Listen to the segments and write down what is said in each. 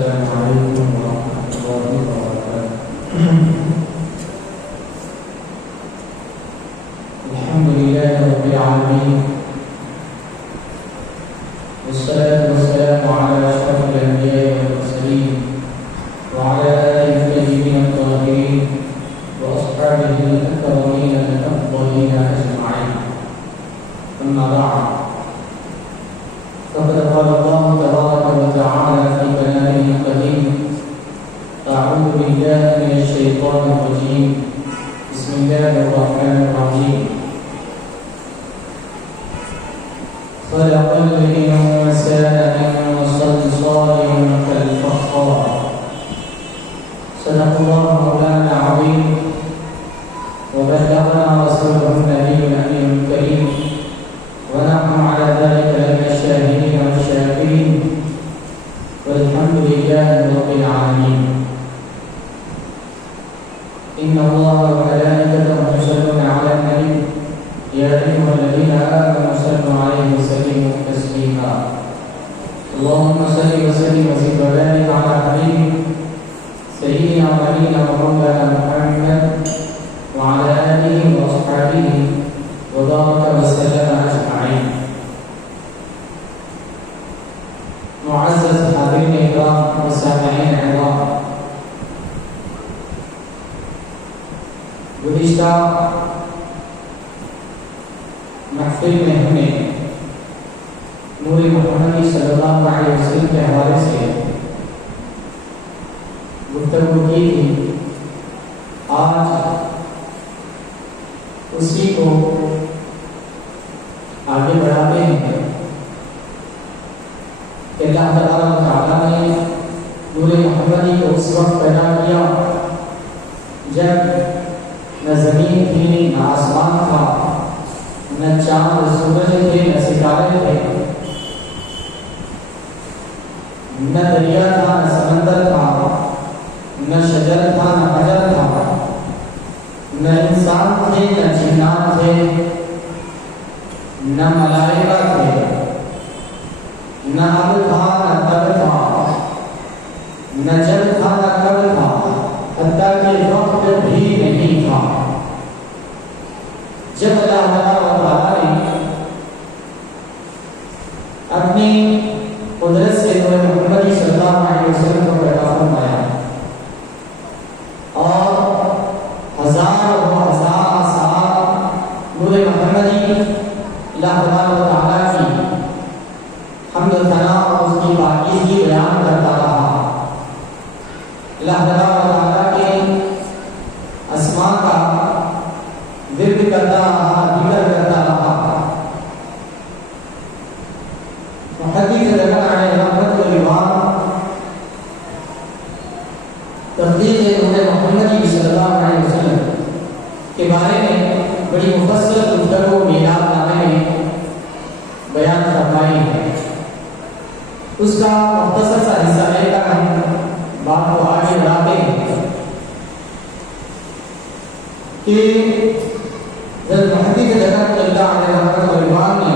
السلام عليكم ورحمة الله وبركاته. الحمد لله رب العالمين، والصلاة والسلام على أشرف الأنبياء والمرسلين وعلى آله الطيبين الطاهرين وأصحابه الأكرمين الأفضلين أجمعين. أما بعد، فقد قال الله تبارك وتعالى في كلامه القديم: أعوذ بالله من الشيطان الرجيم، بسم الله الرحمن الرحيم. خلق الإنسان من صلصال كالفخار. صدق الله مولانا العظيم، وبلغنا رسوله النبي الأمين الكريم، ونحن على ذلك لمن الشاهدين والشاكرين، والحمد لله رب العالمين. إن الله وملائكته يصلون على النبي، يا أيها الذين آمنوا صلوا عليه وسلموا تسليما. اللهم صل وسلم وزد وبارك على حبيبك سيدنا ونبينا ومولانا محمد وعلى آله وأصحابه وبارك وسلم أجمعين. معزز حاضرین اکرام و سامعین اعظام، گزشتہ محفل میں ہم نے نور محمدی صلی اللہ علیہ وسلم کے حوالے سے گفتگو کی تھی. آج اسی کو آگے بڑھاتے ہیں کہ اللہ تبارک و تعالیٰ نے نور محمدی کو اس وقت پیدا کیا جب نہ زمین تھی، نہ آسمان تھا، نہ چاند سورج تھے، نہ ستارے تھے، نہ دریا تھا، نہ سمندر تھا، نہ شجر تھا، نہ حجر تھا، نہ انسان تھے، نہ جنات تھے، نہ ملائکہ تھے، نہ اب تھا، نہ تب تھا، نہ جب تھا، نہ کب تھا، حتیٰ کہ وقت بھی نہیں تھا. جب اللہ تعالیٰ نے اپنی قدرت سے نور محمدی صلی اللہ علیہ وسلم کو پیدا فرمایا اور ہزار سال نور محمدی اللہ تعالیٰ کی حمد و ثنا اور اس کی پاکیزگی بیان کرتا رہا. اللہ تعالیٰ کے اسماء کا ذکر کرتا رہا، ذکر کرتا رہا. محدث جگہ علیہ رحمت و رضوان تبلیغ نور محمدی صلی اللہ علیہ وسلم کے بارے میں بڑی مفصل گفتگو میلاد نامے میں بیان فرمائی ہے. اس کا مختصر سا حصہ لے کر ہم بات کو آگے بڑھاتے ہیں کہ حضرت محدث جگہ اللہ علیہ رحمت و رضوان نے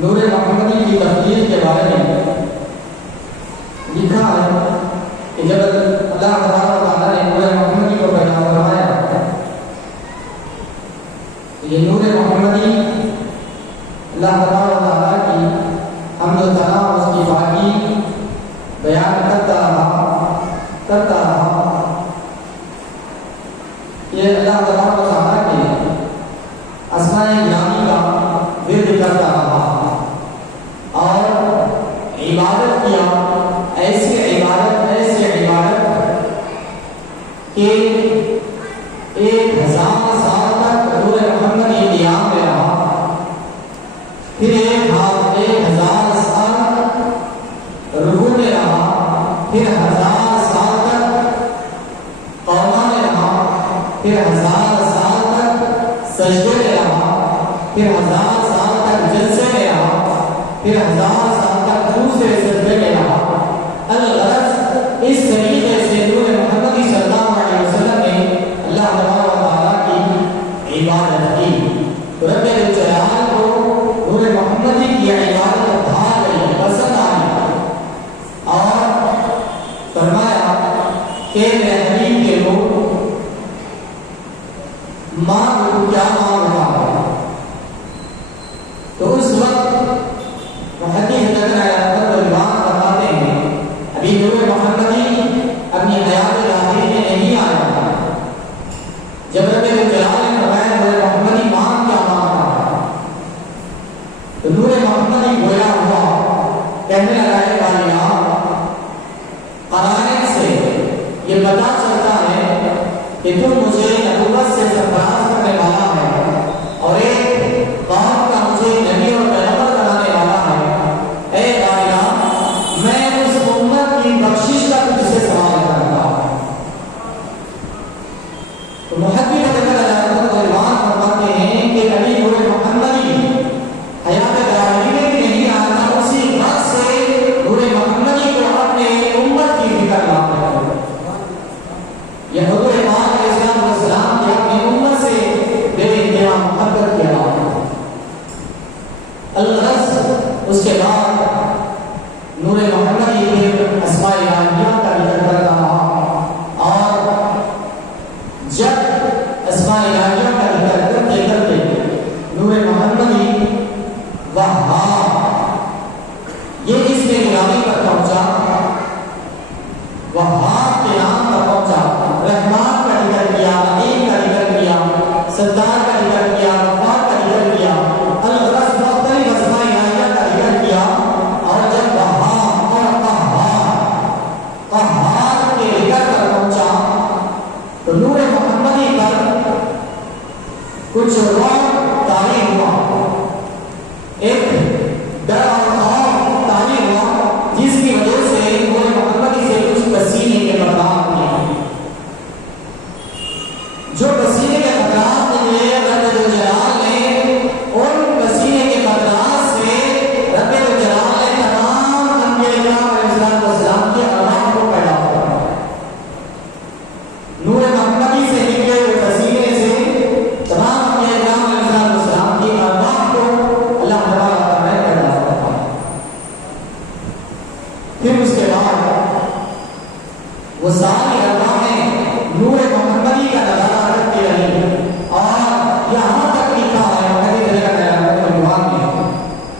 نور محمدی کی تخلیق کے بارے میں لکھا ہے کہ جب اللہ تعالیٰ نے نور محمدی کو پیدا فرمایا، یہ نور محمدی اللہ تعالیٰ کی حمد و ثنا اور اس کی پاکی بیان کرتا رہا. یہ اللہ تعالیٰ کے اسماء گرامی کا ورد کرتا رہا اور عبادت کیا. ایسی عبادت کہ 1000 سال تک نور محمدی قیام میں رہا، پھر 1000 سال رکوع میں رہا، پھر 1000 سال تک قوما میں رہا، پھر 1000 سال تک سجدے میں رہا، پھر 1000 سال تک جلسے میں رہا، پھر 1000 سال تک دوسرے سجدے میں رہا. الغرض اس طریقے سے نور محمدی صلی اللہ علیہ وسلم نے اللہ تعالیٰ کی عبادت کی. رب الجلال کو نور محمدی کی عبادت بھا گئی، پسند آئی. کہ میرے حبیب کے لوگ مانگ تو کیا مانگ رہا ہے. تو اس وقت محدث حضرت رضوان فرماتے ہیں ابھی نور محمدی اپنی حیات ظاہری میں نہیں آیا تھا. جب رب جلال نے فرمایا نور محمدی مانگ کیا مانگ رہا ہے تو نور محمدی گویا ہوا کہنے لگا ہے بالیاں قرآن سے یہ پتا چلتا ہے کہ تم مجھے نبوت سے سرفراز کرنے والا ہے اور ایک قوم کا مجھے نبی اور پیغمبر بنانے والا ہے. اے بالیاں میں اس امت کی بخشش کا تجھ سے سوال کرتا ہوں. تو محدث حضرت رضوان فرماتے ہیں کہ ابھی نور محمدی حیات ظاہری میں بھی نہیں آیا تھا. اسی وقت سے نور محمدی کو اپنے امت کی فکر لاتا ہے. یہ حضور پاک علیہ السلام کی اپنی امت سے بے انتہا محبت کی علامت ہے. الغرض اس کے بعد نور محمدی کے اسماء الہیہ کا ذکر کرتا رہا اور جب اسماء الہیہ کا ذکر کرتے کرتے نور محمدی وہاب یہ اس کے غلامی پر پہنچا. وہاب کے نام پر پہنچا. رحمان کا ذکر کیا, رحیم کا ذکر کیا, ستار کا ذکر کیا, غفار کا ذکر کیا, الغرض مختلف اسماء الہیہ کا ذکر کیا. اور جب وہاب اور قہار کے ذکر پر پہنچا تو نور محمدی پر کچھ رعب طاری ہوا, ایک ڈر اور خوف طاری ہوا جس کی وجہ سے نور محمدی سے کچھ پسینے کے قطرات نکلے. جو پسینے کے قطرات نکلے رب الجلال نے ان پسینے کے قطرات سے رب الجلال نے تمام انبیاء کرام علیہ السلام کے ارواح کو پیدا کیا. نور محمدی سے نکلے ہوئے پسینے سے تمام انبیاء کرام علیہ السلام کی ارواح کو اللہ تعالیٰ نے پیدا کیا. پھر اس کے بعد وہ ساری ارواحیں نور محمدی کا نظارہ کرتی رہی اور یہاں تک لکھا ہے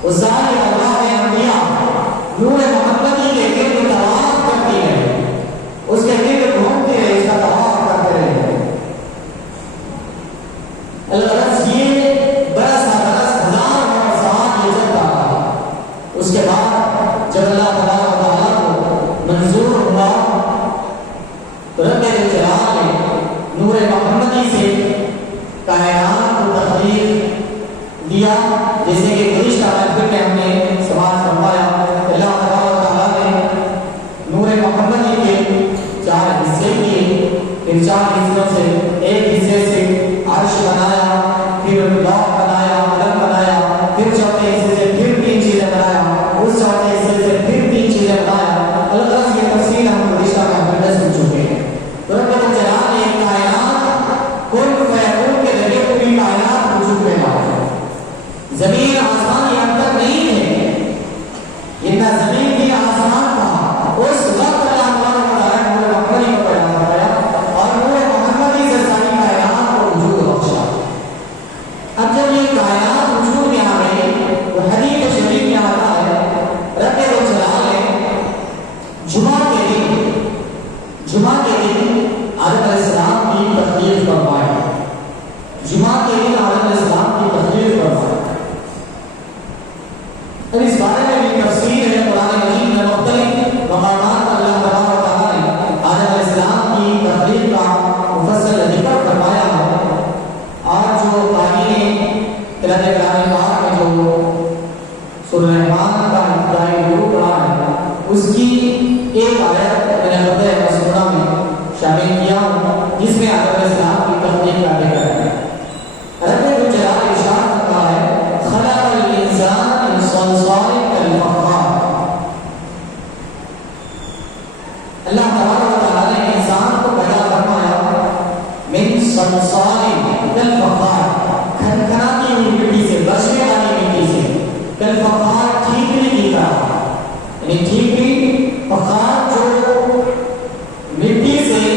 وہ ساری ارواحیں انبیاء نور محمدی کے گرد طواف کرتی رہی, اس کے گرد گھومتے رہے, اس کا طواف کرتے رہے. الغرض یہ برس ہزار سال یہ چلتا رہا. اس کے بعد جب اللہ تعالیٰ کو منظور ہوا تو رب الجلال نے نور محمدی سے کائنات کو تخلیق دیا. جیسے کہ گزشتہ محفل میں ہم نے سماعت فرمایا اللہ تعالیٰ نے نور محمدی کے 4 حصے کیے. ان 4 حصوں سے ایک حصے سے عرش بنایا, پھر لوح بنایا, قلم بنایا, پھر چوتھے حصے سے پھر 3 چیزیں بنایا, اس چوتھے حصے سے پھر 3 چیزیں بنایا. الغرض یہ تفصیل ہم گزشتہ محفل میں سن چکے ہیں. تو رب الجلال نے کائنات کن فیکون کے ذریعے پوری کائنات وجود میں لائی. زمین آسمان یہاں تک نہیں ہے, یہ نہ زمین بھی آسمان تھا. اس وقت اللہ تعالیٰ نے نور محمدی کو پیدا کرایا اور نور محمدی سے ساری کائنات کو وجود بخشا. اب جب یہ کائنات وجود میں آ گئی تو حدیث شریف میں آتا ہے رب الجلال نے جمعہ کے دن آدم علیہ السلام کی تخلیق فرمائی. جمعہ کے دن آدم علیہ السلام کی تخلیق فرمائی. اور اس بارے میں بھی تفسیر ہے قرآن مجید میں مختلف مقامات پر اللہ تعالیٰ نے آدم علیہ السلام کی تخلیق کا مفصل ذکر فرمایا ہے. اور جو قائلین قرآن پاک میں جو سورہ رحمان کا ابتدائی رکوع پڑھا ہے اس کی ایک آیت میں نے خطۂ مسموعہ میں شامل کیا ہوں جس میں آدم علیہ السلام کی تخلیق کا ذکر ہے. رب الجلال ارشاد کرتا ہے خلق الانسان من صلصال کالفخار. اللہ تعالیٰ نے انسان کو پیدا فرمایا من صلصال کالفخار, کھنکھناتی ہوئی مٹی سے, بچنے والی مٹی سے. کالفخار ٹھیکری کی طرح, یعنی ٹھیکری فخار جو مٹی سے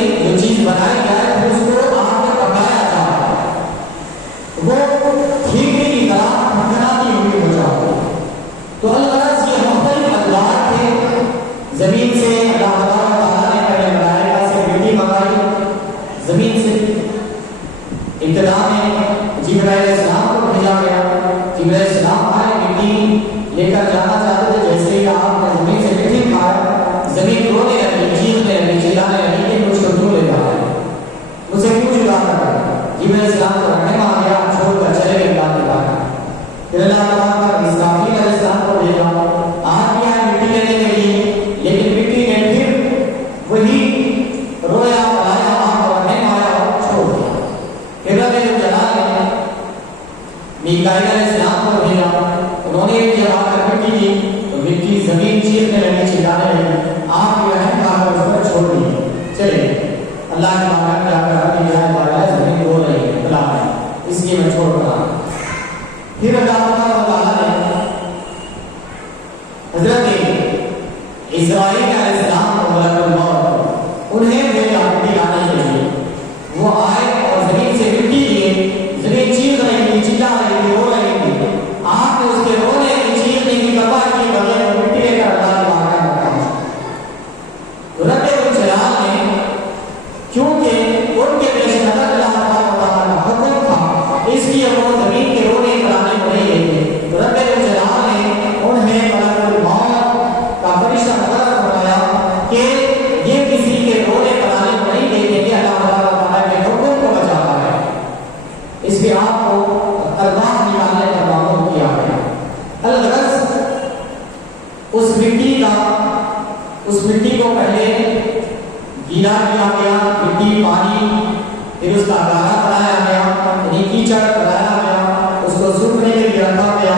زمین سے ابتدا میں جبرائیل علیہ السلام کو بھیجا گیا. جبرائیل علیہ السلام آئے, مٹی لے کر جانا چاہتے تھے. جیسے ہی آپ نے زمین سے مٹی کھایا, زمین رونے لگی, چیخنے لگی, چلانے لگی کہ مجھ کو کیوں لے جا رہے ہیں, مجھ سے کیوں جدا کر رہے ہیں. جبرائیل علیہ السلام کو رکھنے میں آ گیا, چھوڑ کر چلے گئے اللہ کے پاس. پھر اللہ تعالیٰ نے اسرافیل علیہ السلام کو بھیجا, آج بھی آئے مٹی لینے کے لیے, لیکن مٹی نے پھر وہی رویا پلایا, آپ کو رکھنے میں آیا, چھوڑ دیا. پھر رب الجلال نے میکائیل علیہ السلام کو بھیجا, انہوں نے بھی آ کر مٹی دی تو مٹی زمین چیرنے لگی, چلانے لگی, آپ کی رحم کھا کر اس پر چھوڑ دی. چلے اللہ کے بارے میں جا کر اپنی رائے پایا, زمین رو رہی ہے, بلا ہے, اس لیے میں چھوڑ رہا. پھر اللہ تعالیٰ نے حضرت اسرائیل علیہ السلام کو ملک الموت انہیں بھیجا مٹی لانے کے لیے. وہ آئے اور زمین سے مٹی لیے, زمین چیخ رہی تھی, چلا رہی تھی, رو رہی تھی. آپ نے اس کے رونے کی, چیخنے کی پرواہ کیے بغیر وہ مٹی لے کر اللہ کے بارگاہ میں پہنچا. رب الجلال نے, کیونکہ ان کے پیش نظر اللہ تعالیٰ کا حکم تھا, اس لیے وہ زمین کے رونے کرانے کو نہیں لے گئے. رب الجلال نے انہیں ملک الموت کا فرشتہ مقرر فرمایا کہ یہ کسی کے رونے کرانے کو نہیں دیکھیں گے, اللہ تعالیٰ کے حکم کو بچا رہا ہے. اس لیے آپ کو ارواح نکالنے کا معمول کیا گیا. الغرض اس مٹی کو پہلے گیلا کیا گیا, مٹی پانی, پھر اس کا گارا بنایا گیا, یعنی کیچڑ بنایا گیا, اس کو سوکھنے کے لیے رکھا گیا.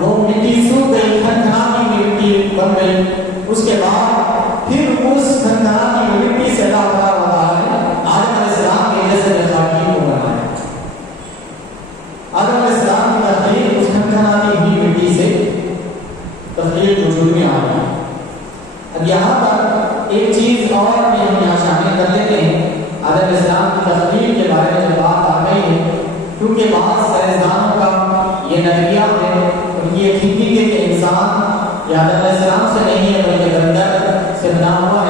وہ مٹی سوکھ گئی, کھنکھناتی ہوئی مٹی بن گئی. اس کے بعد پھر اس کھنکھناتی ہوئی مٹی سے اللہ تعالیٰ ہوتا ہے آدم علیہ السلام کے جیسے خاکی کو بنایا. آدم علیہ السلام کی تخلیق اس کھنکھناتی ہوئی مٹی سے تخلیق وجود میں آ گئی. اب یہاں پر ایک چیز اور بھی ہم یہاں شامل کر لیتے ہیں. آدم علیہ السلام کی تخلیق کے بارے میں جو بات آ گئی ہے, کیونکہ بعض سائنسدانوں کا یہ نظریہ ہے, ان کی یہ تھنکنگ ہے کہ انسان یا آدم علیہ السلام سے نہیں ہے بلکہ بندر سے بنا ہوا ہے,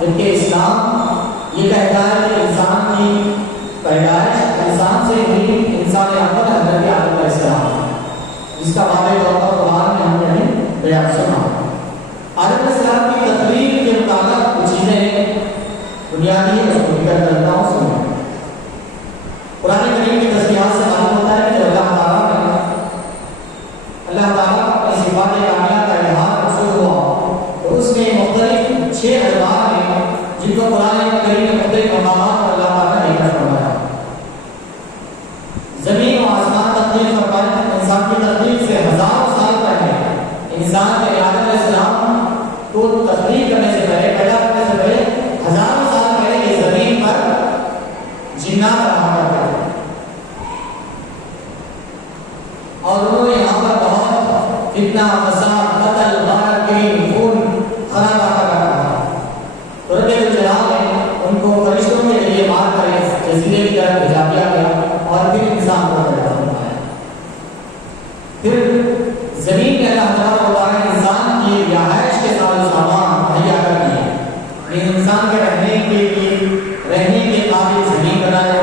جبکہ اسلام یہ کہتا ہے کہ انسان کی پیدائش انسان سے ہوئی, انسان اول حضرت آدم علیہ السلام, جس کا واضح طور پر قرآن میں ہم نے بیان سنا. آدم علیہ السلام کی تخلیق کے متعلق کچھ چیزیں بنیادی ہے, اس کو ذکر کرتا ہوں. سنیں, قرآن کریم کی تصریحات سے معلوم ہوتا ہے کہ اللہ تعالیٰ اپنی صفات کاملہ کا اظہار مقصود ہوا, تو اس میں مختلف 6 ادوار ہیں جن کو قرآن کریم میں مختلف مقامات پر اللہ تعالیٰ نے ذکر فرمایا. زمین و آسمان تخلیق فرمایا, انسان کی تخلیق سے ہزاروں سال پہلے انسان کے آدم علیہ السلام کو تخلیق کرنے سے پہلے, پیدا کرنے سے پہلے ہزاروں سال پہلے یہ زمین پر جنات رہا کرتے تھے, اور انہوں نے یہاں پر بہت فتنہ, فساد, قتل, غارت گری, خون خرابہ کرا تھا. تو رب الجلال نے ان کو فرشتوں کے ذریعے مار کر جزیرے کی طرف بھیجا دیا گیا, اور پھر انسان کو پیدا فرمایا. پھر زمین میں اللہ تعالیٰ نے انسان کی رہائش کے ساتھ سامان مہیا کر دیے. انسان کے رہنے کے لیے, رہنے کے قابل زمین بنایا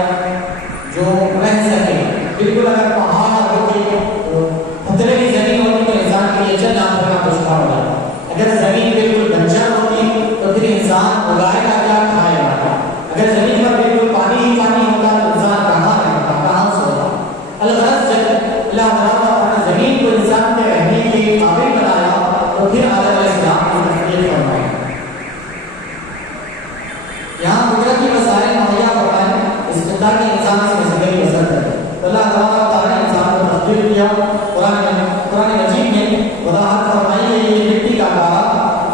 جو رہ سکے. بالکل اگر پہاڑ ہوتی تو پتھرے کی زمین ہوتی تو انسان کے لیے چلنا پھرنا دشوار ہو جاتا. اگر زمین بالکل بنجر ہوتی تو پھر انسان اگائے گا کیا, کھائے گا. اگر زمین پر بالکل پانی ہی پانی ہوتا تو انسان کہاں رہتا, کہاں سوتا. الغرض جب اللہ تعالیٰ نے زمین کو انسان کے رہنے کے قابل بنایا تو پھر آدم علیہ السلام کی تخلیق فرمائی. یہاں قدرتی وسائل مہیا فرمائے اس خدا کے انسان سے زندگی بسر کرے. تو اللہ تعالیٰ نے انسان کو تخلیق کیا. قرآن مجید میں وضاحت فرمائی ہے یہ مٹی کا گارا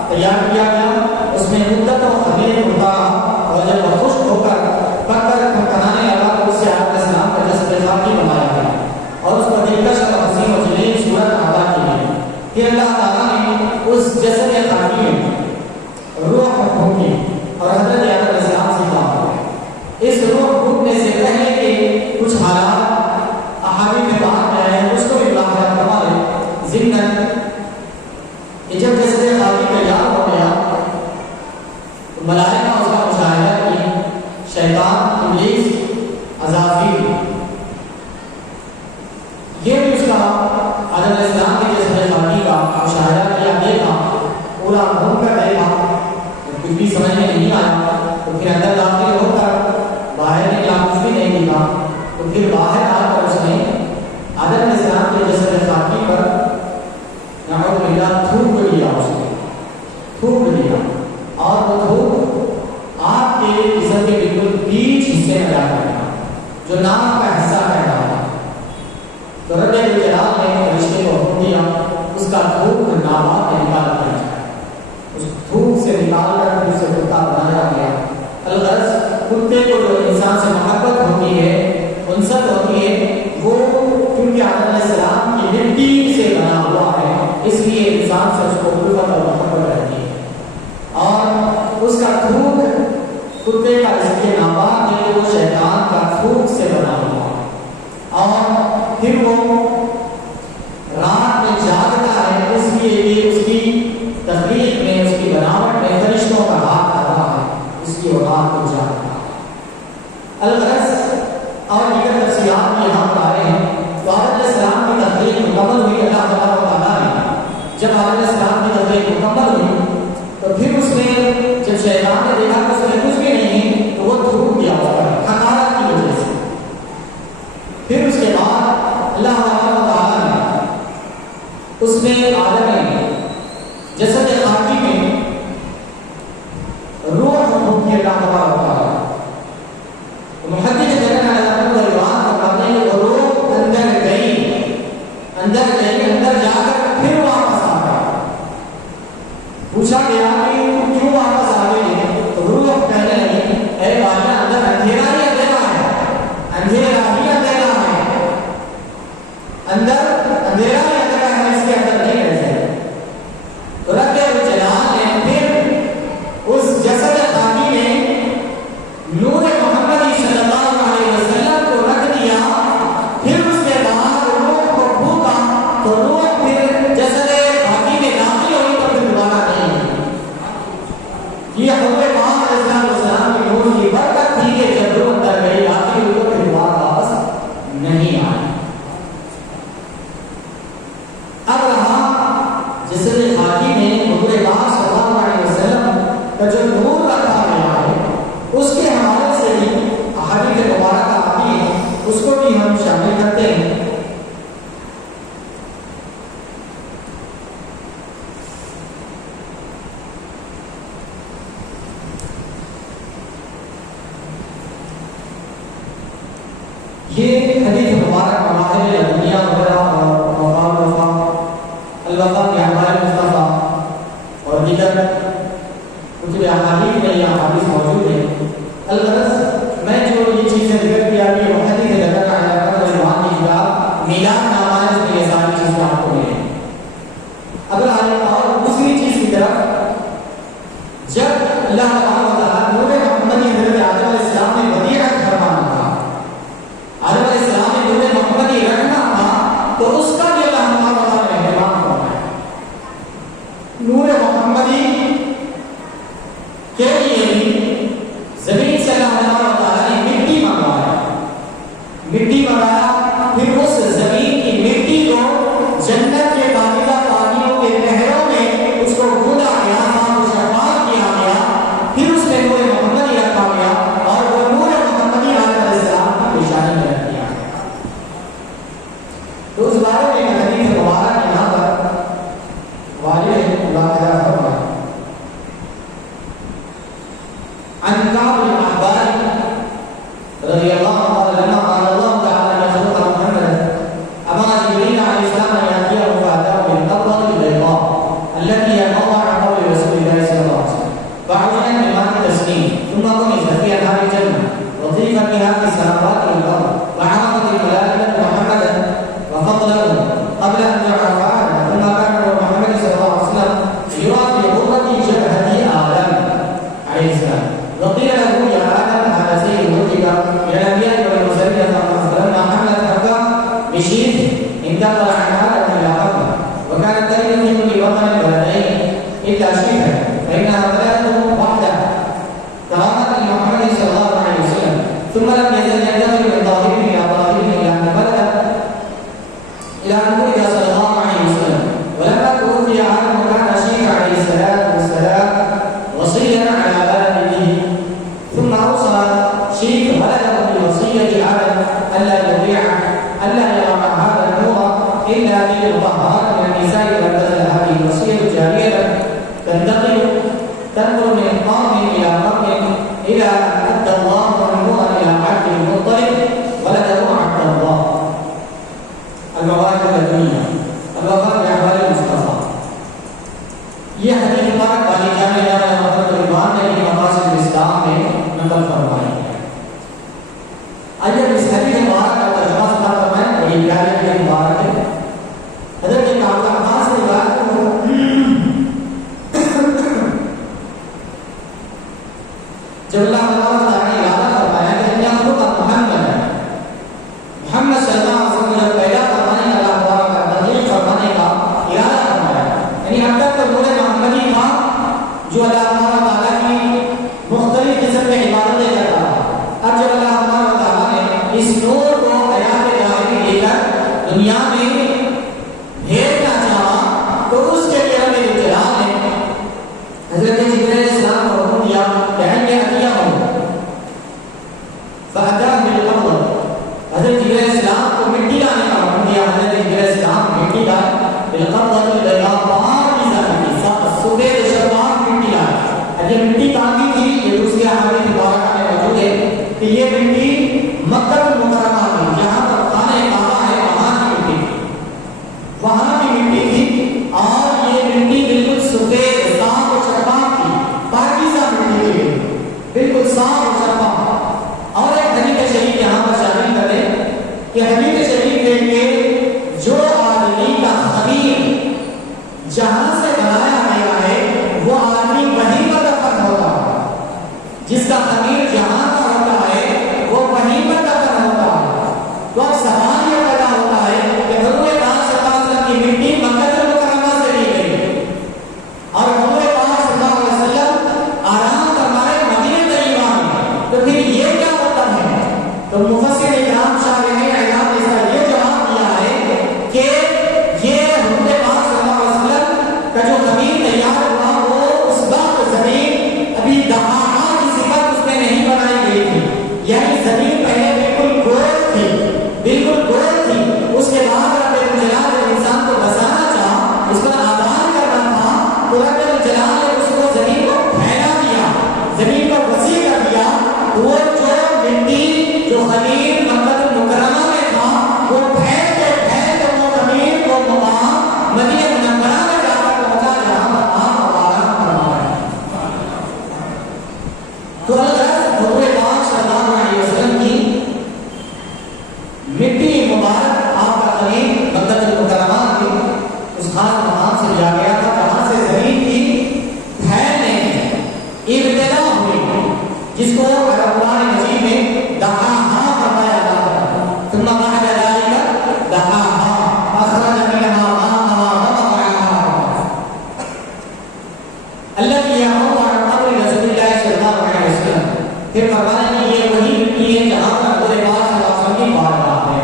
تیار کیا گیا, اس میں مدت و خمیر ہوتا, اور جب وہ خشک ہو کر پک کر کھنکھنانے لگا تو اس سے آدم علیہ السلام کا جسد خاکی بنایا گیا, اور اس کو دلکش اور حسین و جلیل صورت عطا کی گئی. پھر اللہ تعالیٰ نے اس جسد خاکی میں روح پھونکی اور حضرت آدم علیہ السلام سے کہا. اس روح پھونکنے سے پہلے کے کچھ حالات احادیث میں بات میں آئے ہیں, اس کو بھی بلایا ہمارے ذہن کہ جب جسد خاکی تیار ہو گیا تو ملائکہ اس کا مشاہدہ کی, شیطان جو نام کا حصہ پیدا ہوا تو رب الجلال نے فرشتے کو حکم دیا اس کا تھوک نابات میں نکال دیا جائے. اس تھوک سے نکال کر اسے کتا بنایا گیا. الغرض کتے کو جو انسان سے محبت ہوتی ہے انست ہوتی ہے وہ کیونکہ آدم علیہ السلام کی مٹی سے بنا ہوا ہے اس لیے انسان سے اس کو الفت اور محبت رہتی ہے. اور اس کا تھوک کتے کا اس کے ناپاک ہے وہ شیطان کا تھوک سے بنا ہوا ہے. اور پھر وہ رات میں جاگتا ہے اس لیے کہ اس کی تخلیق میں اس کی بناوٹ میں فرشتوں کا ہاتھ آ رہا ہے اس کی اولاد کو جاگتا ہے. الغرض اور دیگر تفصیلات یہاں بتا رہے ہیں. تو آدم علیہ السلام کی تخلیق مکمل ہوئی. اللہ تبارک و تعالیٰ نے جب آدم علیہ السلام کی تخلیق مکمل ہوئی تو پھر اس نے جب شیطان نے دیکھا کہ اس میں کچھ بھی نہیں ہے تو وہ تھوک دیا ہوا ہے حقارت کی وجہ سے. پھر اس کے بعد اللہ تبارک و تعالیٰ نے اس میں آدم نے جسد خاکی میں روح حکم کی. اللہ تبارک و تعالیٰ محدث جنن علیہ الرحمن فرماتے ہیں وہ روح اندر گئی اندر جا کر پھر واپس آ گیا. پوچھا گیا کہ کیوں واپس آ گئی ہے تو روح کہنے لگی اے بادشاہ اندر اندھیرا ہی اندھیرا ہے اندر اندھیرا ہی اندھیرا ہے اس کے اندر نہیں رہ سکتے. رب الجلال نے پھر اس جسد خاکی میں نور محمدی صلی اللہ علیہ وسلم کو رکھ دیا. پھر اس کے بعد روح کو پھونکا تو روح پھر جسد خاکی میں داخل ہوئی تو پھر دوبارہ نہیں ہوئی. یہ حضرت پاک علیہ السلام کی نور کی برکت تھی کہ جب روح اندر گئی داخل ہوئی تو پھر دوبارہ واپس نہیں آئی. اب رہا جسد خاکی میں حضور پاک صلی اللہ علیہ وسلم کا جو نور رکھا گیا ہے اس کے حوالے سے بھی احادیث مبارکہ آتی ہے اس کو بھی ہم شامل کرتے ہیں. یہ حدیث مبارک مراحل الدنیا وغیرہ اور مقام الوفا الوفا کے احوال مصطفیٰ اور دیگر کچھ احادیث میں یہ احادیث موجود ہے. الغرض میں جو یہ چیزیں ذکر کیا کہ محدث ذکر کا علاقہ رضوان کی کتاب میلاد نامہ ہے اس میں یہ ساری چیزیں آپ کو ملیں. اگر آئے اور دوسری چیز کی طرف جب اللہ تعالیٰ و تعالیٰ نور محمدی حضرت آدم علیہ السلام نے ودیعت فرمانا تھا آدم علیہ السلام نے نور محمدی رکھنا تھا تو اس کا بھی اللہ تعالیٰ نے اہتمام فرمایا. نور محمدی کے لیے بھی زمین سے اللہ تعالیٰ نے مٹی منگایا پھر اس زمین کی مٹی کو جنت کے پاکیزہ پانیوں کے نہروں میں اس کو گھولا گیا صاف و شفاف کیا گیا. پھر اس میں نور محمدی رکھا گیا اور وہ نور محمدی آدم علیہ السلام کی پیشانی میں رکھ دیا گیا. تو اس بارے میں ایک حدیث مبارک یہاں پر واضح واقعہ فرمایا. عن كعب بن احبار رضي الله عنه قال الله تعالى يخلق محمدا امر جبريل عليه السلام ان ياتيه فاتاه بالقبضه البيضاء التي هي موضع قول رسول الله صلى الله عليه وسلم فعجنت بماء التسليم ثم غمست في انهار الجنه وضيف بها في السماوات والارض وعرفت الملائكه محمدا وفضله قبل ان يعرف عنه ثم كان محمد صلى الله عليه وسلم يرى في غرة جبهة آدم عليه السلام وقيل له يا آدم هذا سيد ملكك إلى الأنبياء والمرسلين فلما حملت حقا بشيء انتقل عن آدم إلى حقا وكانت تلد في كل وطن بلدين إلا شيئا فإنها ولدته وحده كرامة لمحمد صلى الله عليه وسلم ثم لم يزل ينتقل من ظاهر إلى ظاهر إلى أن بلغ إلى أن ولد صلى الله عليه وسلم. ولما توفي آدم وكان شيخ عليه الصلاة والسلام وصيا على ولده ثم أوصى شيخ ولده بوصية آدم ألا يضيعه ألا يرى هذا النور إلا للمطهرات من النساء فابتدأ هذه الوصية جارية تنتقل تنقل من قرن إلى قرن إلى أن أدى الله النور إلى عبد المطلب منتقل فرمائی ہے۔ آئیے اس حدیث مبارک کا ترجمہ سنا فرمائیں، بڑی پیاری حدیث مبارک ہے۔ حضرت کعب عباس نے بات جب اللہ تعالیٰ نے ارادہ فرمایا کہ کیا خود محمد صلی اللہ علیہ وسلم جب پیدا فرمانے کا اللہ تعالیٰ کا تبلیغ فرمانے کا ارادہ فرمایا، یعنی اب تک تو نور محمدی تھا جو اللہ تعالیٰ کی مختلف قسم میں عبادتیں کرتا رہا۔ اب جب اللہ تعالیٰ نے اس نور کو حیات ظاہری لے کر دنیا میں بھیجنا چاہا تو اس کے لیے رب جلال نے حضرت جبرائیل علیہ السلام کو حکم دیا کہ یہ عطیہ ہو فأتاہ بالقبض، حضرت جبرائیل علیہ السلام کو مٹی لانے کا حکم دیا۔ حضرت جبرائیل علیہ السلام مٹی لائے، بالقبض البیضاء پاکیزہ مٹی، سفید شفاف مٹی لائے۔ یہ مٹی کہاں کی تھی؟ یہ دوسری احادیث مبارکہ میں موجود ہے کہ یہ مٹی مکہ المکرمہ کی جہاں پر خانہ کعبہ ہے وہاں کی مٹی تھی، وہاں کی مٹی تھی، اور یہ مٹی بالکل سفید صاف و شفاف تھی، پاکیزہ مٹی تھی، بالکل صاف و شفاف۔ اور ایک حدیث شریف یہاں پر شامل کر دیں کہ حدیث شریف کے لیے جو آدمی کا خمیر جہاں سے بنایا گیا ہے وہ آدمی وہیں پر دفن ہوتا ہے، جس کا خمیر جہاں کا ہوتا ہے وہ وہیں پر دفن ہوتا ہے۔ تو اب سوال یہ پیدا ہوتا ہے کہ حضور پاک صلی اللہ علیہ وسلم کی مٹی مکہ المکرمہ سے لی گئی اور حضور پاک صلی اللہ علیہ وسلم آرام فرمائے مدینہ طیبہ میں، تو پھر یہ کیا مطلب ہے؟ تو مفسر اکرام شارحین اعلان نے اس کا یہ جواب دیا ہے کہ یہ حضور پاک صلی اللہ علیہ وسلم کا جو خمیر تیار ہوا وہ اس وقت زمین ابھی دہاہا کی صفت اس میں نہیں بنائی گئی تھی، یعنی زمین پہلے بالکل گول تھی، بالکل گول تھی۔ اس کے بعد رب الجلال نے انسان کو بسانا چاہا، اس پر آباد کرنا تھا، تو رب الجلال نے اس کو زمین کو پھیلا دیا، زمین کو وسیع کر دیا۔ وہ جو مٹی جو خمیر مکہ المکرمہ میں تھا وہ پھیلتے وہ خمیر وہ مقام مدینہ منورہ میں جا کر پہنچا جہاں پر آپ آرام فرما رہے ہیں۔ تو حضور پاک صلی اللہ علیہ وسلم کی مٹی مبارک آپ کا خمیر مکہ المکرمہ کی اس خاص مقام سے لیا گیا تھا جہاں سے زمین کی پھیلنے کی ابتدا ہوئی، جس کو قرآن مجید میں دہاہا فرمایا جاتا ہے۔ ثم بعد ذلك دہاہا اخرج منها ماءها ومرعاها التي يعود عن قبر رسول الله صلی اللہ علیہ وسلم۔ پھر فرمایا کہ یہ وہی مٹی ہے جہاں پر حضور پاک صلی اللہ علیہ وسلم کی بارگاہ ہے۔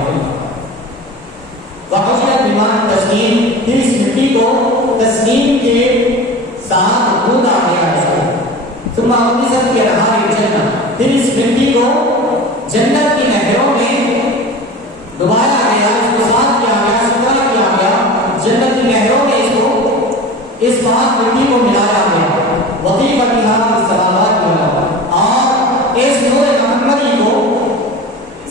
وحجرت بمعنى تسنیم، پھر اس مٹی کو تسنیم کے ساتھ گوندا گیا ہے۔ ثم اغمست في انہار الجنہ، پھر اس مٹی کو جنت کی نہروں میں ڈبایا گیا، اس کو صاف کیا گیا، ستھرا کیا گیا، جنت کی نہروں میں اس کو اس پاک مٹی کو ملایا گیا۔ وطیب بها في السماوات والارض، اور اس نور محمدی کو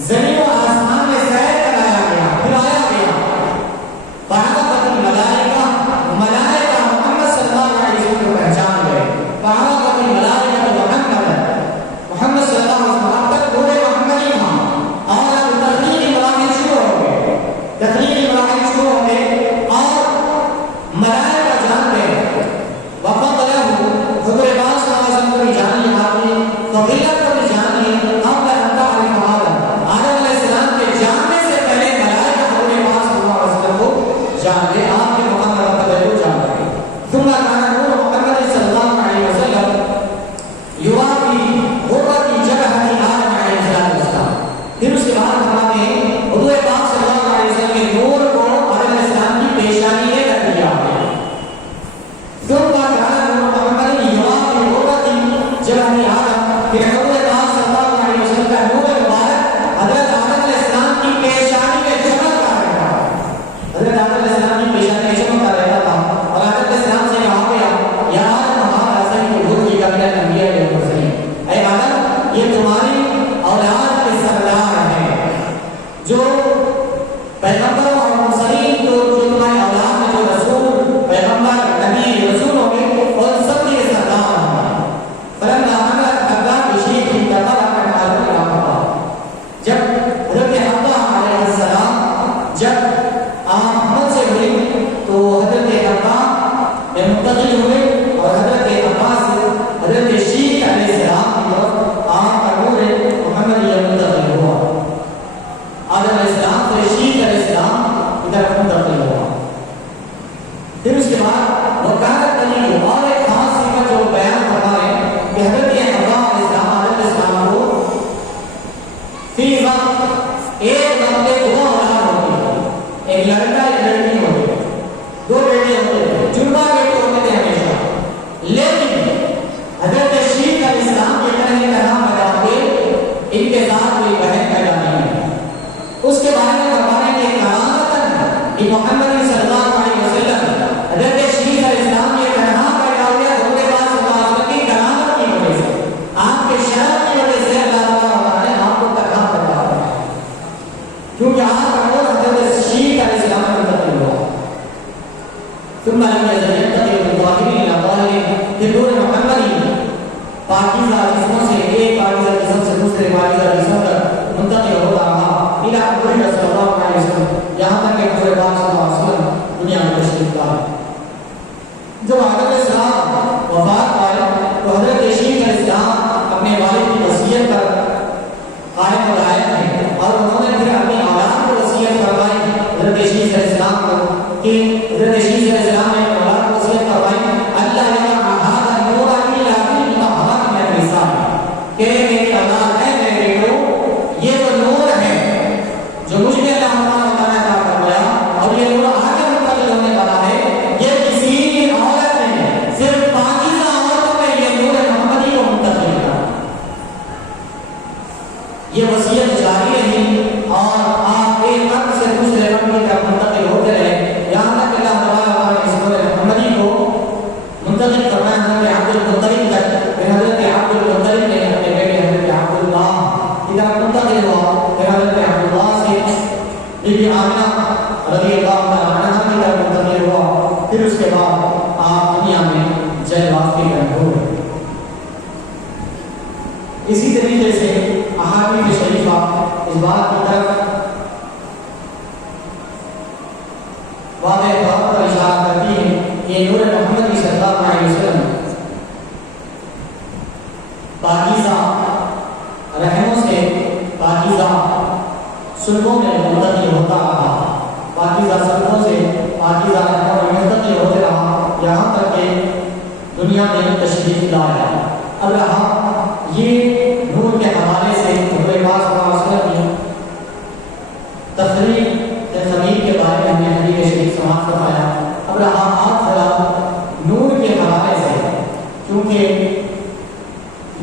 زمین و آسمان میں سیر کرایا گیا، پھرایا گیا۔ فعرفت الملائکہ، ملائکہ محمد صلی اللہ علیہ وسلم کو پہچان گئے۔ فعرفت الملائکہ محمد صلی اللہ علیہ وسلم، اب تک نور محمدی تھا اور اب تخلیقی مراحل شروع ہو گئے، تخلیقی مراحل شروع ہو گئے اور ملائکہ جان گئے۔ وفضلہ حضور پاک صلی اللہ علیہ وسلم کو بھی جان لیا آپ نے، فضیلت کو بھی جان لی، قبل ان تعرف آدم علیہ السلام کے جاننے سے پہلے ملائکہ حضور پاک صلی اللہ علیہ وسلم کو جان لے، آپ کے مقام مرتبہ کو جان لے۔ ثم كان نور محمد صلی اللہ علیہ وسلم یوافی غربت جبہۃ آدم علیہ السلام، پھر اس کے بعد فرماتے ہیں حضور پاک صلی اللہ علیہ وسلم کے نور کو آدم علیہ السلام کی پیشانی میں رکھ دیا ہے۔ ثم كان نور محمد یوافی غربت جبہۃ آدم، پھر حضور پاک صلی اللہ علیہ وسلم کا نور مبارک حضرت آدم علیہ السلام کی پیشانی میں چمکتا رہتا تھا، حضرت آدم علیہ السلام کی پیشانی میں چمکتا رہتا تھا، اور آدم علیہ السلام سے کہا گیا یا آدم ہمارا صحیح حضور کی کبھی انبیاء کے مرسلین، اے آدم یہ تمہاری اولاد کے سردار ہیں، جو پیغمبروں اور مرسلین جو تمہارے اولاد میں جو رسول پیغمبر نبی رسول ہوں گے اور سب کے سردار ہوں گے۔ فلما حملت حوا بشیء ان کے ساتھ کوئی بہن پیدا نہیں ہے۔ اس کے بارے میں فرمانے کے کرامتاً کہ محمد صلی اللہ علیہ وسلم حضرت شیخ علیہ السلام یہ تنہا پیدا ہو گیا حضور پاک صلی اللہ علیہ وسلم کی کرامت کی وجہ سے، آپ کے شرف کی وجہ سے اللہ تعالیٰ نے آپ کو تنہا پیدا ہو گیا، کیونکہ آپ کا روز حضرت شیخ علیہ السلام میں منتقل ہوا۔ ثم لم يزل ينتقل من ظاهر الى ظاهر، پھر نور محمدی پاکیزہ جسموں سے ایک پاکیزہ جسم سے دوسرے پاکیزہ جسم تک منتقل ہوتا رہا الى حضور صلی اللہ علیہ وسلم، یہاں تک کہ حضور پاک صلی اللہ علیہ وسلم دنیا میں تشریف لائے۔ جب حضرت السلام وفات پائے تو حضرت شیخ علیہ السلام اپنے والد کی وصیت پر قائم و دائم تھے، اور انہوں نے پھر اپنی اولاد کو وصیت فرمائی حضرت شیخ علیہ السلام کو کہ حضرت شیخ علیہ السلام نے اولاد کو وصیت فرمائی اللہ یقع هذا النور الا في المطهرات من النساء، کہ میری اولاد ہے میرے بیٹو یہ وہ نور ہے جو مجھ میں اللہ تعالیٰ نے عطا فرمایا، اور یہ نور آگے منتقل ہونے والا ہے، یہ کسی عورت نے صرف پاکیزہ عورتوں میں یہ نور محمدی کو منتقل کیا۔ یہ وصیت جاری رہی اور آپ ایک وقت سے دوسرے وقت کی طرف منتقل ہوتے رہے، یہاں تک کہ اللہ تعالیٰ نے اس نور محمدی کو منتقل فرمایا حضرت عبد المطلب تک، پھر حضرت عبد المطلب نے اپنے بیٹے حضرت عبداللہ کی طرف منتقل ہوا، پھر حضرت عبداللہ سے بی بی آمنہ رضی اللہ تعالیٰ عنہ کی طرف منتقل ہوا، پھر اس کے بعد آپ دنیا میں جلوہ فکر ہو گئے۔ اسی طریقے سے احادیث شریفہ اس بات کی طرف واضح طور پر اشارہ کرتی ہے کہ نور محمد صلی اللہ علیہ وسلم پاکیزہ رحموں سے پاکیزہ سلبوں میں منتقل ہوتا رہا، پاکیزہ سلبوں سے پاکیزہ رحموں میں منتقل ہوتے رہا، یہاں تک کہ دنیا میں تشریف لایا۔ اب رہا یہ نور کے حوالے سے حضور پاک صلی اللہ علیہ وسلم کی تفریح خمیر کے بارے میں ہم نے حدیث شریف سماعت فرمایا۔ اب رہا آج ذرا نور کے حوالے سے، کیونکہ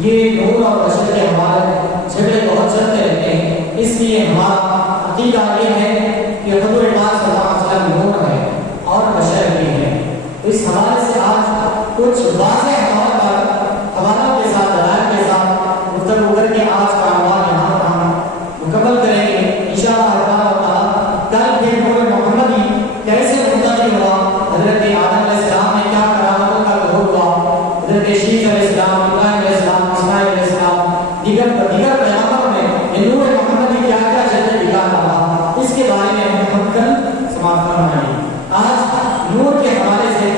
یہ نور اور بشر کے حوالے جھگڑے بہت چلتے رہتے ہیں، اس لیے ہمارا عقیدہ یہ ہے کہ حضور پاک صلی اللہ علیہ وسلم نور ہے اور بشر بھی ہے۔ اس حوالے سے آج کچھ واضح طور پر حوالوں کے ساتھ دلائل کے ساتھ گفتگو کر کے آج کا عنوان یہاں پر ہم مکمل کریں گے انشاءاللہ تعالیٰ۔ کل پھر نور محمدی کیسے منتقل ہوا، حضرت آدم علیہ السلام نے کیا کرامتوں کا ظہور ہوا، حضرت شیخ علیہ السلام، ابراہیم علیہ السلام، اسماعیل علیہ السلام، دیگر پیغمبروں میں یہ نور محمدی کیا کیا جلوے دکھا رہا، اس کے بارے میں ہم کل سماعت فرمائیں گے۔ آج نور کے حوالے سے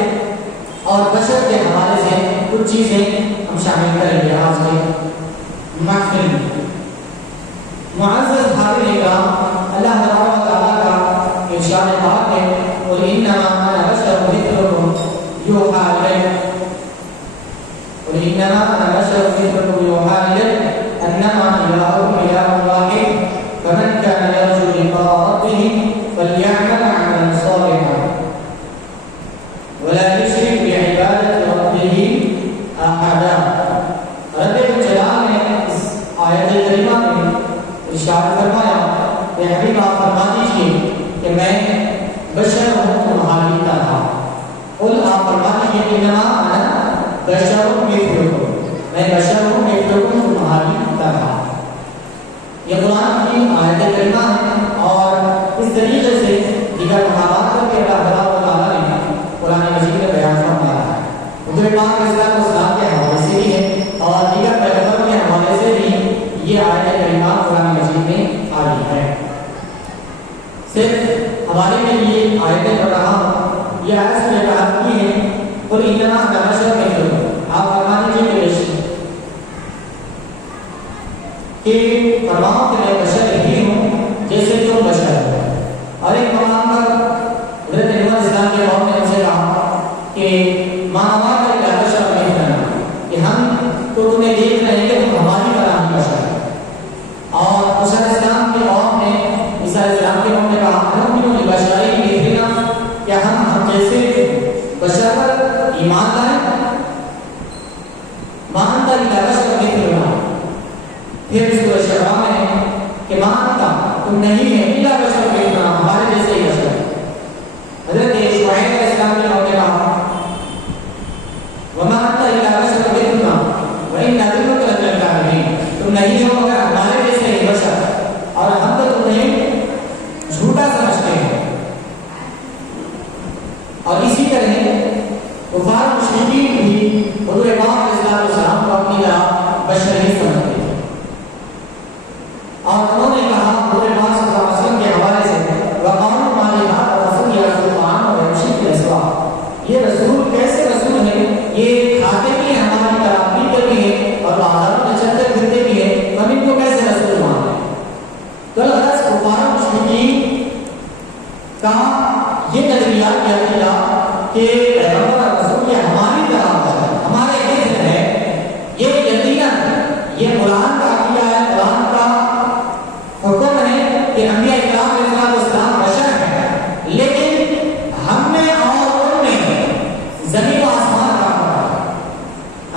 اور بشر کے حوالے سے کچھ چیزیں ہم شامل کریں گے آج کے محفل میں۔ معزز حاضرین کرام، اللہ تبارک و تعالیٰ کا ارشاد پاک ہے قل انما انا بشر مثلکم یوحی الی، قل انما انا بشر مثلکم یوحی الی انما الہکم الہ واحد فمن کان یرجو لقاء ربہ فلیعمل عملا صالحا ولا یشرک بعبادۃ ربہ احدا۔ رب جلال نے اس آیت کریمہ میں ارشاد فرمایا کہ حبیب آپ فرما دیجیے کہ میں بشر ہوں تمہاری طرح، قل آپ فرما دیجیے کہ انما انا بشر مثلکم، میں بشر ہوں مثلکم تمہاری طرح۔ یہ قرآن کی آیت کریمہ ہے اور اس طریقے سے دیگر مقامات پر کہ اللہ تعالیٰ نے قرآن مجید میں بیان فرمایا ہے۔ حضور پاک علیہ السلام کے حوالے سے بھی ہے اور دیگر پیغمبروں کے حوالے سے بھی یہ آیت کریمہ قرآن مجید میں آئی ہے۔ صرف حوالے کے لیے آیتیں پڑھ رہا ہوں، یہ آیت سے کہا کی ہے قل انما انا بشر مثلکم، آپ فرما دیجیے کہ فرماؤ کہ میں بشر ہی ہوں جیسے تم بشر ہو۔ اور ایک مقام پر حضرت نوح علیہ السلام کے قوم نے ان سے کہا کہ مانوا کا ایک بشر نہیں کرنا، کہ ہم تو تمہیں دیکھ رہے ہیں کہ تم ہماری طرح ہی بشر ہے۔ اور موسیٰ علیہ السلام کے قوم نے عیسیٰ علیہ السلام کے قوم نے کہا ہم بشری دیکھنا، کیا ہم جیسے بشر پر ایمان لائیں، مانتا ہی بشر دیکھ رہا۔ پھر اس کو مانتا تم نہیں ہے الا بشر مثلنا ہمارے جیسے ہی بشر ہے. حضرت شعیب علیہ السلام نے کہا وما انت الا بشر مثلنا وان نظرك لمن الكاذبين تم نہیں ہو مگر ہمارے جیسے ہی بشر اور ہم تو تمہیں جھوٹا سمجھتے ہیں. اور اسی طرح کفار مشرکین بھی حضور پاک علیہ السلام کو اپنی بشر ہی سمجھتے تھے اور انہوں نے کہا حضور پاک صلی اللہ علیہ وسلم کے حوالے سے وقالوا ما لهذا الرسول يأكل الطعام ويمشي في الأسواق یہ رسول کیسے رسول ہے یہ کھاتے بھی ہیں ہماری طرح پیتے بھی ہیں اور بازاروں میں چلتے پھرتے بھی ہیں ہم ان کو کیسے رسول مانتے ہیں. تو الغرض کفار مشرکین کا یہ نظریہ کیا گیا کہ پیغمبر اور رسول یہ ہماری طرح ہے ہمارے مثل ہے. یہ یقیناً یہ قرآن کا عقیدہ ہے قرآن کا حکم ہے کہ انبیاء اکرام علیہ السلام بشر ہیں لیکن ہم میں اور ان میں زمین و آسمان کا فرق ہے.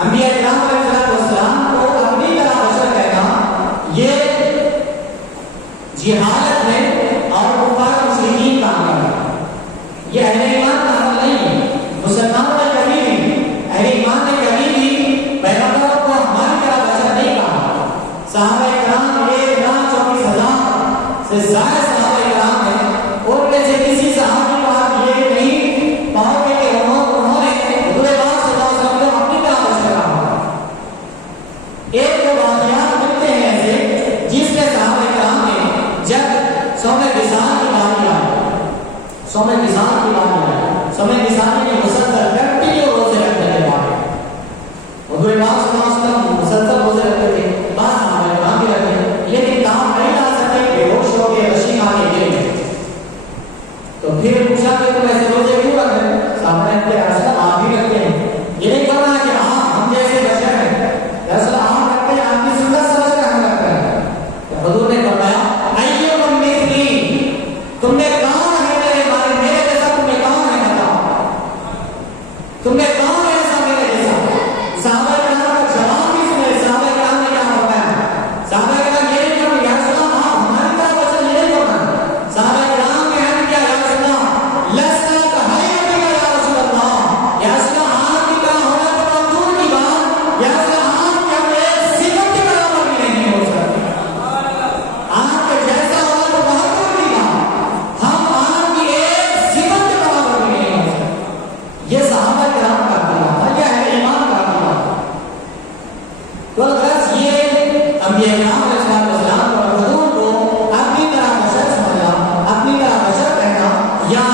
انبیاء اکرام علیہ السلام کو اپنی طرح بشر کہنا یہ جہالت ہے اور کفار مشرکین کا عمل ہے. یہ اہل ایمان کا عمل نہیں ہے. مسلمانوں نے کبھی بھی اہل ایمان نے کبھی بھی پیغمبروں کو ہماری طرح بشر نہیں کہا. صحابہ کرام 1,34,000 سے زائد صحابہ کرام ہیں اور میں سے کسی صحابی کو آپ یہ نہیں پاؤ گے کہ انہوں نے حضور پاک صلی اللہ علیہ وسلم کو اپنی طرح بشر کہا. ایک دو واقعات ملتے ہیں ایسے جس میں صحابہ کرام نے جب صوم وصال کی باری آئی صوم وصال کی باری آئی صوم وصال کی مسلسل کنٹینیو روزے رکھنے کے بعد حضور پاک صلی اللہ علیہ وسلم مسلسل روزے رکھتے تھے. بعض صحابہ کرام بھی رکھتے لیکن کام نہیں لا سکتے بے ہوش ہو گئے غشی کھا کے گر گئے. تو پھر پوچھا کہ تم ایسے روزے کیوں رکھ رہے ہیں؟ صحابہ نے کہا یا رسول اللہ آپ بھی رکھتے ہیں. یہ نہیں کرنا کہ ہم جیسے بشر ہیں یا رسول اللہ آپ رکھتے ہیں آپ کی سنت سمجھ کر ہم رکھتے ہیں. تو حضور نے فرمایا ایوکم مثلی تم نے کہاں ہے میرے بارے میرے جیسا تم نے کہاں ہے بتاؤ تم نے کہاں ہے ایسا میرے جیسا. صحابہ کرام کا جواب بھی سنے. صحابہ کرام نے کیا فرمایا صحابہ کرام یہ نہیں کرنا یا رسول اللہ آپ ہماری طرح بچہ یہ نہیں کرنا. صحابہ کرام نے عرض کیا یا رسول اللہ لسنا کہیے یا رسول اللہ یا رسول اللہ آپ کی طرح ہونا تو بہت دور کی بات یا رسول اللہ آپ کے ہم ایک صفت کے برابر بھی نہیں ہو سکتے. آپ کے جیسا ہونا تو بہت دور کی بات ہم آپ کی ایک صفت کے برابر بھی نہیں ہو سکتے. یہ صحابہ کرام کا عقیدہ تھا یہ اہل ایمان کا عقیدہ تھا. تو الغرض یہ انبیاء کرام علیہ السلام اور حضور کو اپنی طرح بشر سمجھنا اپنی طرح بشر کہنا یا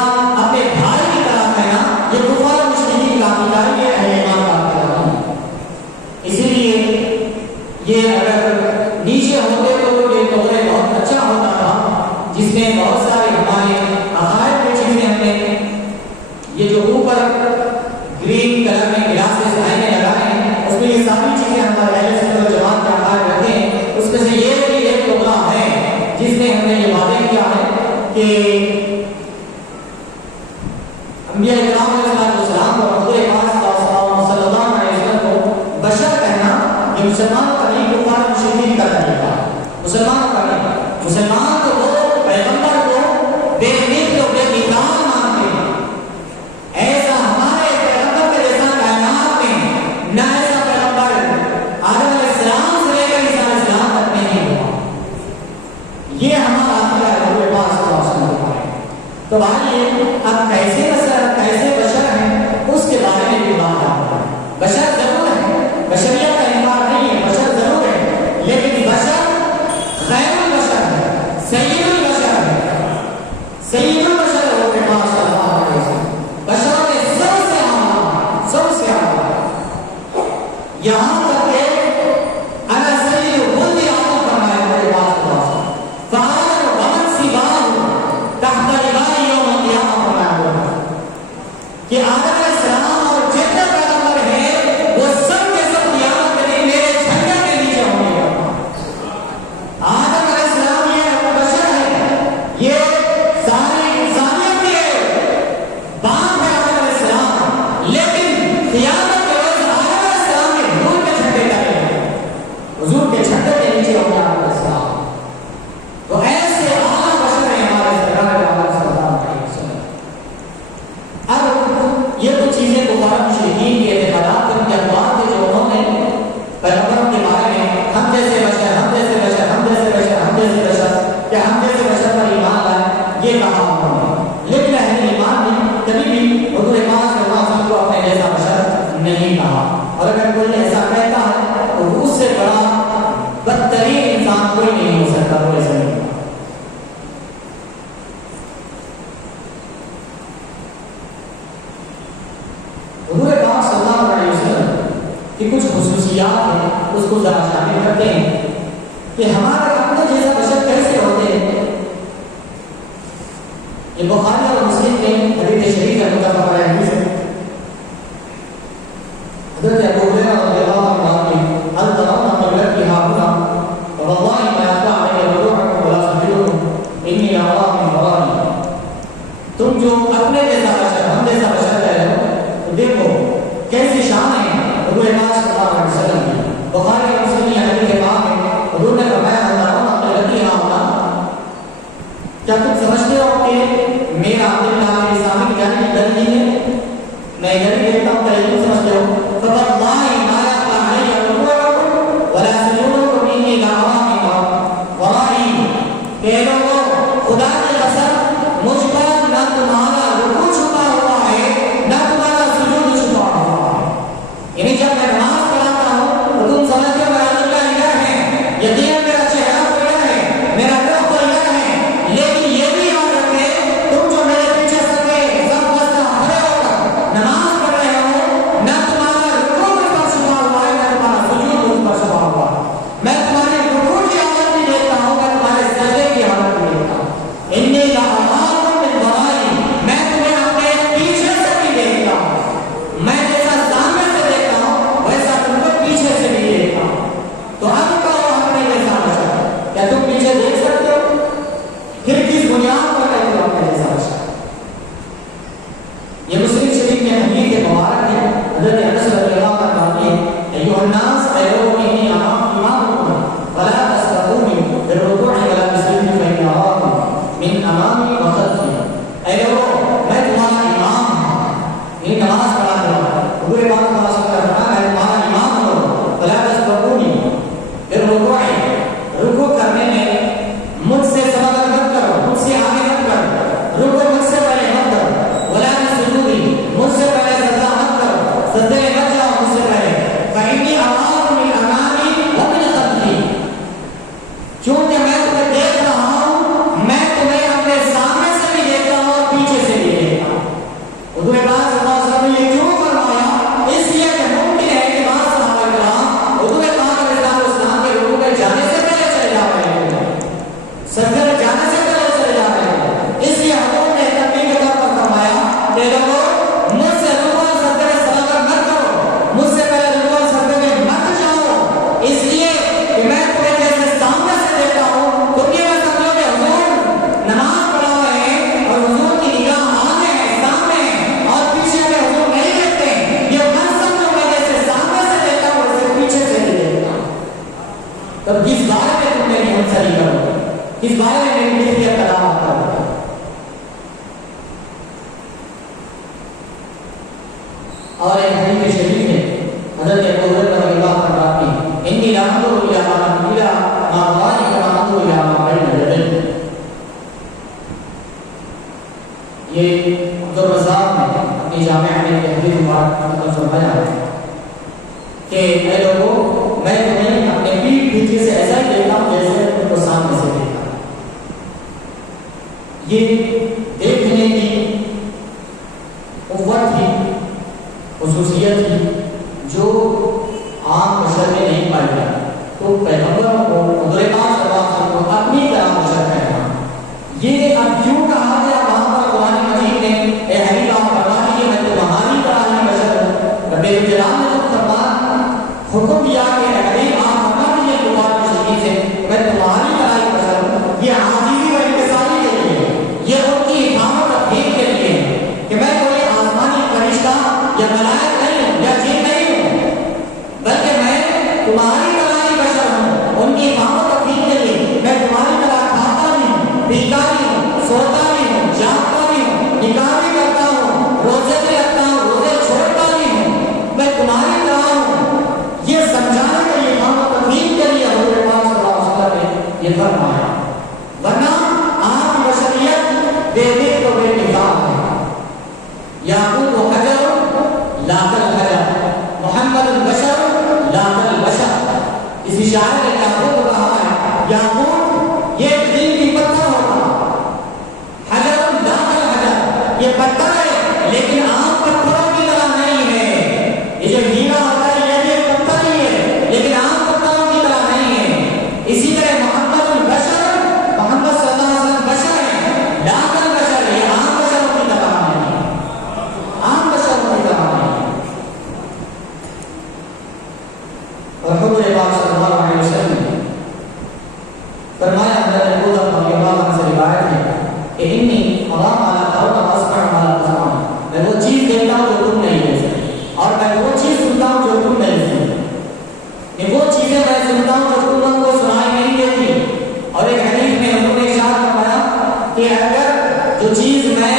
اپنے بھائی کی طرح کہنا یہ کفار مشرکین کا عقیدہ ہے یہ اہل ایمان کا عقیدہ نہیں. اسی لیے یہ اگر نیچے ہوتے تو یہ دورے بہت اچھا ہوتا تھا جس میں بہت سارے ہمارے عقائد کی چیزیں ہم نے یہ جو اوپر گرین کلر میں گلاسز آئینے لگائے ہیں اس میں یہ ساری چیزیں ہمارے اہل سنت والجماعت کے عقائد رکھے ہیں. اس میں سے یہ بھی ایک ٹکڑا ہے جس میں ہم نے یہ وعدے کیا ہے کہ انبیاء کرام علیہ السلام اور حضور پاک صلی اللہ علیہ وسلم کو بشر کہنا یہ مسلمانوں کا نہیں کفار مشرکین کا طریقہ ہے. مسلمانوں کا نہیں. مسلمان تو وہ پیغمبر کو بے مثل و بے مثال مانتے ہیں. ایسا ہمارے پیغمبر کے جیسا کائنات میں نہ ایسا پیغمبر آدم علیہ السلام سے لے کر عیسیٰ علیہ السلام تک نہیں ہوا. یہ ہمارا عقیدہ ہے حضور پاک صلی اللہ علیہ وسلم کا ہے. تو بھائی اب کیسے بشر ہیں اس کے بارے میں بھی بات آتا ہے. بشر ضرور ہے بشریت کا انکار نہیں ہے بشر ضرور ہے لیکن بشر خیر البشر ہے سید البشر ہے. سید البشر ہے حضور پاک صلی اللہ علیہ وسلم. بشروں میں سب سے اعلیٰ یہاں تک کہ انا سید ولد آدم فرمایا حضور پاک صلی اللہ علیہ وسلم. فآدم ومن سواه تحت لواء یوم القیامہ فرمایا کہ آدم علیہ السلام اور جتنے پیغمبر ہیں وہ سب کے سب قیامت کے دن میرے جھنڈے کے نیچے ہوں گے. آدم علیہ السلام یہ بشر ہے یہ سارے انسان کوئی نہیں ہو سکتا پورے زمین کا. حضور پاک صلی اللہ علیہ وسلم کی کچھ خصوصیات ہیں اس کو ذرا شامل کرتے ہیں کہ ہمارے اپنے جیسا بشر کیسے ہوتے ہیں. یہ بخاری اور مسلم میں حدیث شریف کا متفق علیہ حدیث ہے. حضرت ابو ہریرہ رضی اللہ عنہ نے حل ترون قبلتی ہاہنا واللہ ما يخفى علي وضوءكم ولا سجودكم انی ارى من ورائي. تم جو اپنے جیسا بشر ہم جیسا بشر کہہ رہے ہو تو دیکھو کیسی شان ہے حضور پاک صلی اللہ علیہ وسلم کی. بخاری اور مسلم کی حدیث کے بعد میں حضور نے فرمایا حل ترون قبلتی ہاہنا کیا تم سمجھتے ہو کہ میرا دل نام اسلامی کی جانب ادھر ہی ہے. میں ادھر ہی دیکھتا ہوں کہ تم سمجھتے ہو. فواللہ ما يخفى علي وضوءكم ولا سجودكم انی لأرى من ورائي. کہ لوگوں خدا کی قسم مجھ پر نہ تمہارا رکوع چھپا ہوا ہے نہ تمہارا سجود چھپا ہوا ہے. یعنی جب میں نماز پڑھاتا ہوں تو تم سمجھتے ہو میرا دل کا ادھر ہے, یقیناً میرا چہرہ تو ادھر ہے, میرا روح تو ادھر ہے, لیکن یہ بھی یاد رکھے تم جو میرے پیچھے سکے سب بستا کھڑے ہو کر نماز پڑھ رہے ہو نہ تمہارا رکوع مجھ پر چھپا ہوا ہے نہ تمہارا سجود مجھ پر چھپا ہوا ہے. میں تمہارے رکوع کی حالت بھی دیکھتا ہوں, میں تمہارے سجدے کی حالت بھی دیکھتا ہوں. انی لأراکم من ورائي, میں تمہیں اپنے پیچھے سے بھی دیکھتا ہوں. میں جیسا سامنے سے دیکھتا ہوں ویسا تم کو پیچھے سے بھی دیکھتا ہوں. تو اب کہو اپنے جیسا بشر, کیا تم پیچھے دیکھ سکتے ہو؟ پھر کس بنیاد پر کہتے ہو اپنے جیسا بشر؟ یہ مسلم شریف میں حدیث کے مبارک ہے. حضرت انس رضی اللہ عنہ کہتے ہیں ایھا الناس انی امامکم ولا تسبقونی بالرکوع ولا بالسجود فإنی اراکم من امامی وخلفی. اے لوگوں میں تمہارا امام ہوں, یہ نماز پڑھانے والا. حضور پاک صلی اللہ علیہ وسلم نے فرمایا میں تمہارا امام ہوں. ولا تسبقونی بالرکوع, رکوع کرنے میں مجھ سے سبقت مت کرو, مجھ سے آگے مت کرو, رکوع مجھ سے پہلے مت کرو. ولا بالسجود, مجھ سے پہلے سجدہ مت کرو, سجدے میں مت جاؤ مجھ سے پہلے. فإنی اراکم من امامی ومن خلفی, کیونکہ میں تمہیں دیکھ رہا ہوں, میں تمہیں اپنے سامنے سے بھی دیکھتا ہوں اور پیچھے سے بھی دیکھتا ہوں. حضور پاک صلی اللہ علیہ وسلم نے یہ کیوں فرمایا؟ اس لیے کہ ممکن ہے کہ بعض صحابہ کرام حضور پاک علیہ السلام کے رکوع میں جانے سے پہلے چلے جا رہے ہیں, سجدے میں جانے سے پہلے چلے جا رہے ہیں. اس لیے حضور نے تنبیہ کے طور پر فرمایا کہ لوگوں مجھ سے رکوع اور سجدے میں سبقت مت کرو, مجھ سے پہلے رکوع اور سجدے میں مت جاؤ, اس لیے کہ میں تمہیں جیسے سامنے سے دیکھتا ہوں تم یہ نہ سمجھو کہ حضور نماز پڑھا رہے ہیں اور حضور کی نگاہ آگے ہے, سامنے ہے اور پیچھے میں حضور نہیں دیکھتے. یہ مت سمجھو میں جیسے سامنے سے دیکھتا ہوں ویسے پیچھے سے بھی دیکھتا ہوں. تب کس بارے میں تم میری منصری کرو گے, کس بارے میں میری کیفیت ادا کرو گے؟ اور ایک حدیث شریف ہے حضرت ابو ہریرہ رضی اللہ عنہ کہتے ہیں انی لا انظر الی ما ورائي كما انظر الی ما بین یدی. یہ عبدالرزاق نے اپنی جامعہ میں یہ حدیث مبارک نقل فرمایا ہے کہ اے لوگوں میں تمہیں اپنے پیٹھ پیچھے سے ایسا ہی دیکھتا ہوں جیسے تم کو سامنے سے دیکھتا ہوں. یہ دیکھنے کی قوت تھی, خصوصیت تھی جو عام بشر میں نہیں پائی جاتی. تو پیغمبروں کو حضور پاک صلی اللہ علیہ وسلم کو اپنی طرح بشر کہنا, یہ اب کیوں کہا گیا وہاں پر قرآن مجید نے اے حبیب آپ فرما دیجیے میں تمہاری طرح ہی بشر ہوں. رب الجلال نے خود فرمایا, حکم دیا کہ اے حبیب آپ فرما دیجیے قرآن مجید سے میں تمہاری طرح ہی بشر ہوں. یہ عاجزی و انکساری کے لیے, یہ ان کی حفاظت و تحقیق کے لیے ہے کہ میں کوئی آسمانی فرشتہ یا ملائک نہیں ہوں یا جن نہیں ہوں, بلکہ میں تمہاری طرح ہی بشر ہوں. ان کی حفاظت و تحقیق کے لیے میں تمہاری طرح کھاتا بھی ہوں, پیتا بھی ہوں, سوتا بھی ہوں, جاگتا بھی ہوں, نکاح بھی کرتا ہوں, روزے بھی رکھتا ہوں, روزے چھوڑتا بھی ہوں, میں تمہاری طرح ہوں. یہ سمجھانے کے لیے حفاظت و تحقیق کے لیے حضور پاک صلی اللہ علیہ وسلم نے یہ فرمایا. ورنہ آپ کی بشریت بے دل و بے نگاہ ہے. یعقوب و حجر لا کالحجر, محمد البشر لا کالبشر. اسی شاعر نے یعقوب کو کہا ہے یاقوت یہ قیمتی پتھر ہوتا، حجر لا کالحجر یہ پتھر ہے لیکن عام پتھروں کی طرح نہیں ہے. یہ جو ہیرا ہوتا ہے یہ بھی ایک پتھر ہی ہے لیکن عام پتھروں کی طرح نہیں ہے. اسی طرح محمد البشر، محمد صلی اللہ علیہ وسلم بشر ہے، لا کالبشر یہ عام بشروں کی طرح نہیں ہے، عام بشروں کی طرح نہیں ہے. اور حضور پاک صلی اللہ علیہ وسلم نے فرمایا، حضرت ابو ذر رضی اللہ عنہ سے روایت ہے کہ انی ارا ما لا ترون واسمع ما لا تسمعون، میں وہ چیز دیکھتا ہوں جو تم نہیں دیکھ سکتے اور میں وہ چیز سنتا ہوں جو تم نہیں سنتے. وہ چیزیں میں سنتا ہوں جو تم کو سنائی نہیں دیتی. اور ایک حدیث میں انہوں نے ارشاد فرمایا کہ اگر جو چیز میں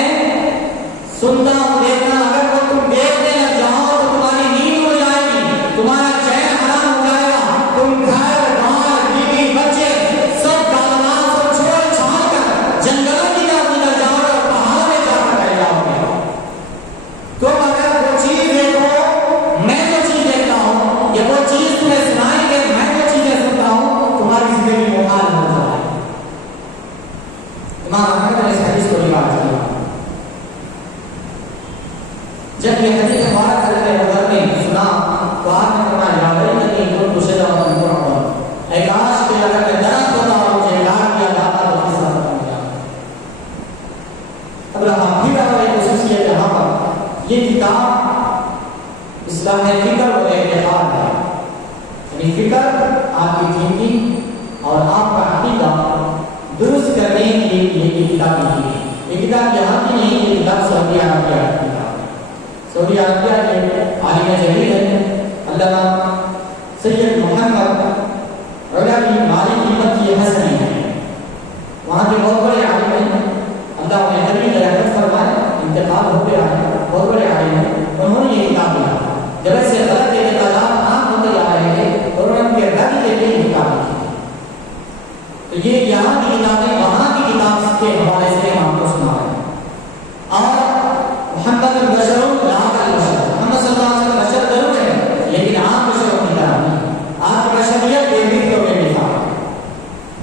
سنتا ہوں دیکھتا ہوں اگر وہ تم دیکھنے لگ جاؤ تو تمہاری نیند ہو جائے گی، تمہارا چین حرام ہو جائے گا، تم گھر بار بیوی بچے سب کارنام سب چھوڑ چھاڑ کر جنگلوں کی طرف نکل جاؤ گے اور پہاڑوں میں جا کر رہ جاؤ گے. تم اگر وہ چیز دیکھو میں جو چیز دیکھتا ہوں یا وہ چیز تمہیں سنائیں گے میں جو چیزیں سنتا ہوں تمہاری زندگی محال ہو جائے. امام احمد نے اس حدیث کو روایت کیا. جب یہ حدیث مبارک حضرت ابو ذر نے سنا تو آپ نے فرمایا یا لیتنی کنت شجرۃ مرعبۃ، اے کاش کہ اگر میں درخت ہوتا اور مجھے ڈانٹ دیا جاتا تو کس طرح ہوتا. اب رہا پھر ہماری کوشش کی کہ ہاں یہ کتاب اصلاح فکر و اعتقاد ہے، یعنی فکر آپ کی تھنکنگ اور آپ کا عقیدہ درست کرنے کے لیے یہ کتاب لکھی ہے. یہ کتاب یہاں کی نہیں، یہ کتاب سعودی عربیہ کی کتاب ہے. سعودی عربیہ کے عالم جلیل ہیں علامہ سید محمد علاوی مالکی مکی حسنی ہیں. وہاں کے بہت بڑے عالم ہیں، اللہ انہیں حبیب رحمت فرمائے، انتقال ہو گیا ہے، بہت بڑے عالم ہیں. انہوں نے یہ کتاب لکھا. جب ایسے غلط اعتقادات عام ہوتے جا رہے ہیں اور ان کے رد کے لیے کتاب لکھی. تو یہ یہاں کی کتابیں وہاں کی کتاب کے حوالے سے ہم آپ کو سنا رہے ہیں. اور محمد البشر لا کالبشر، محمد صلی اللہ علیہ وسلم بشر ضرور ہے لیکن عام بشروں کی طرح نہیں. آپ کی بشریت بے مثل و بے مثال.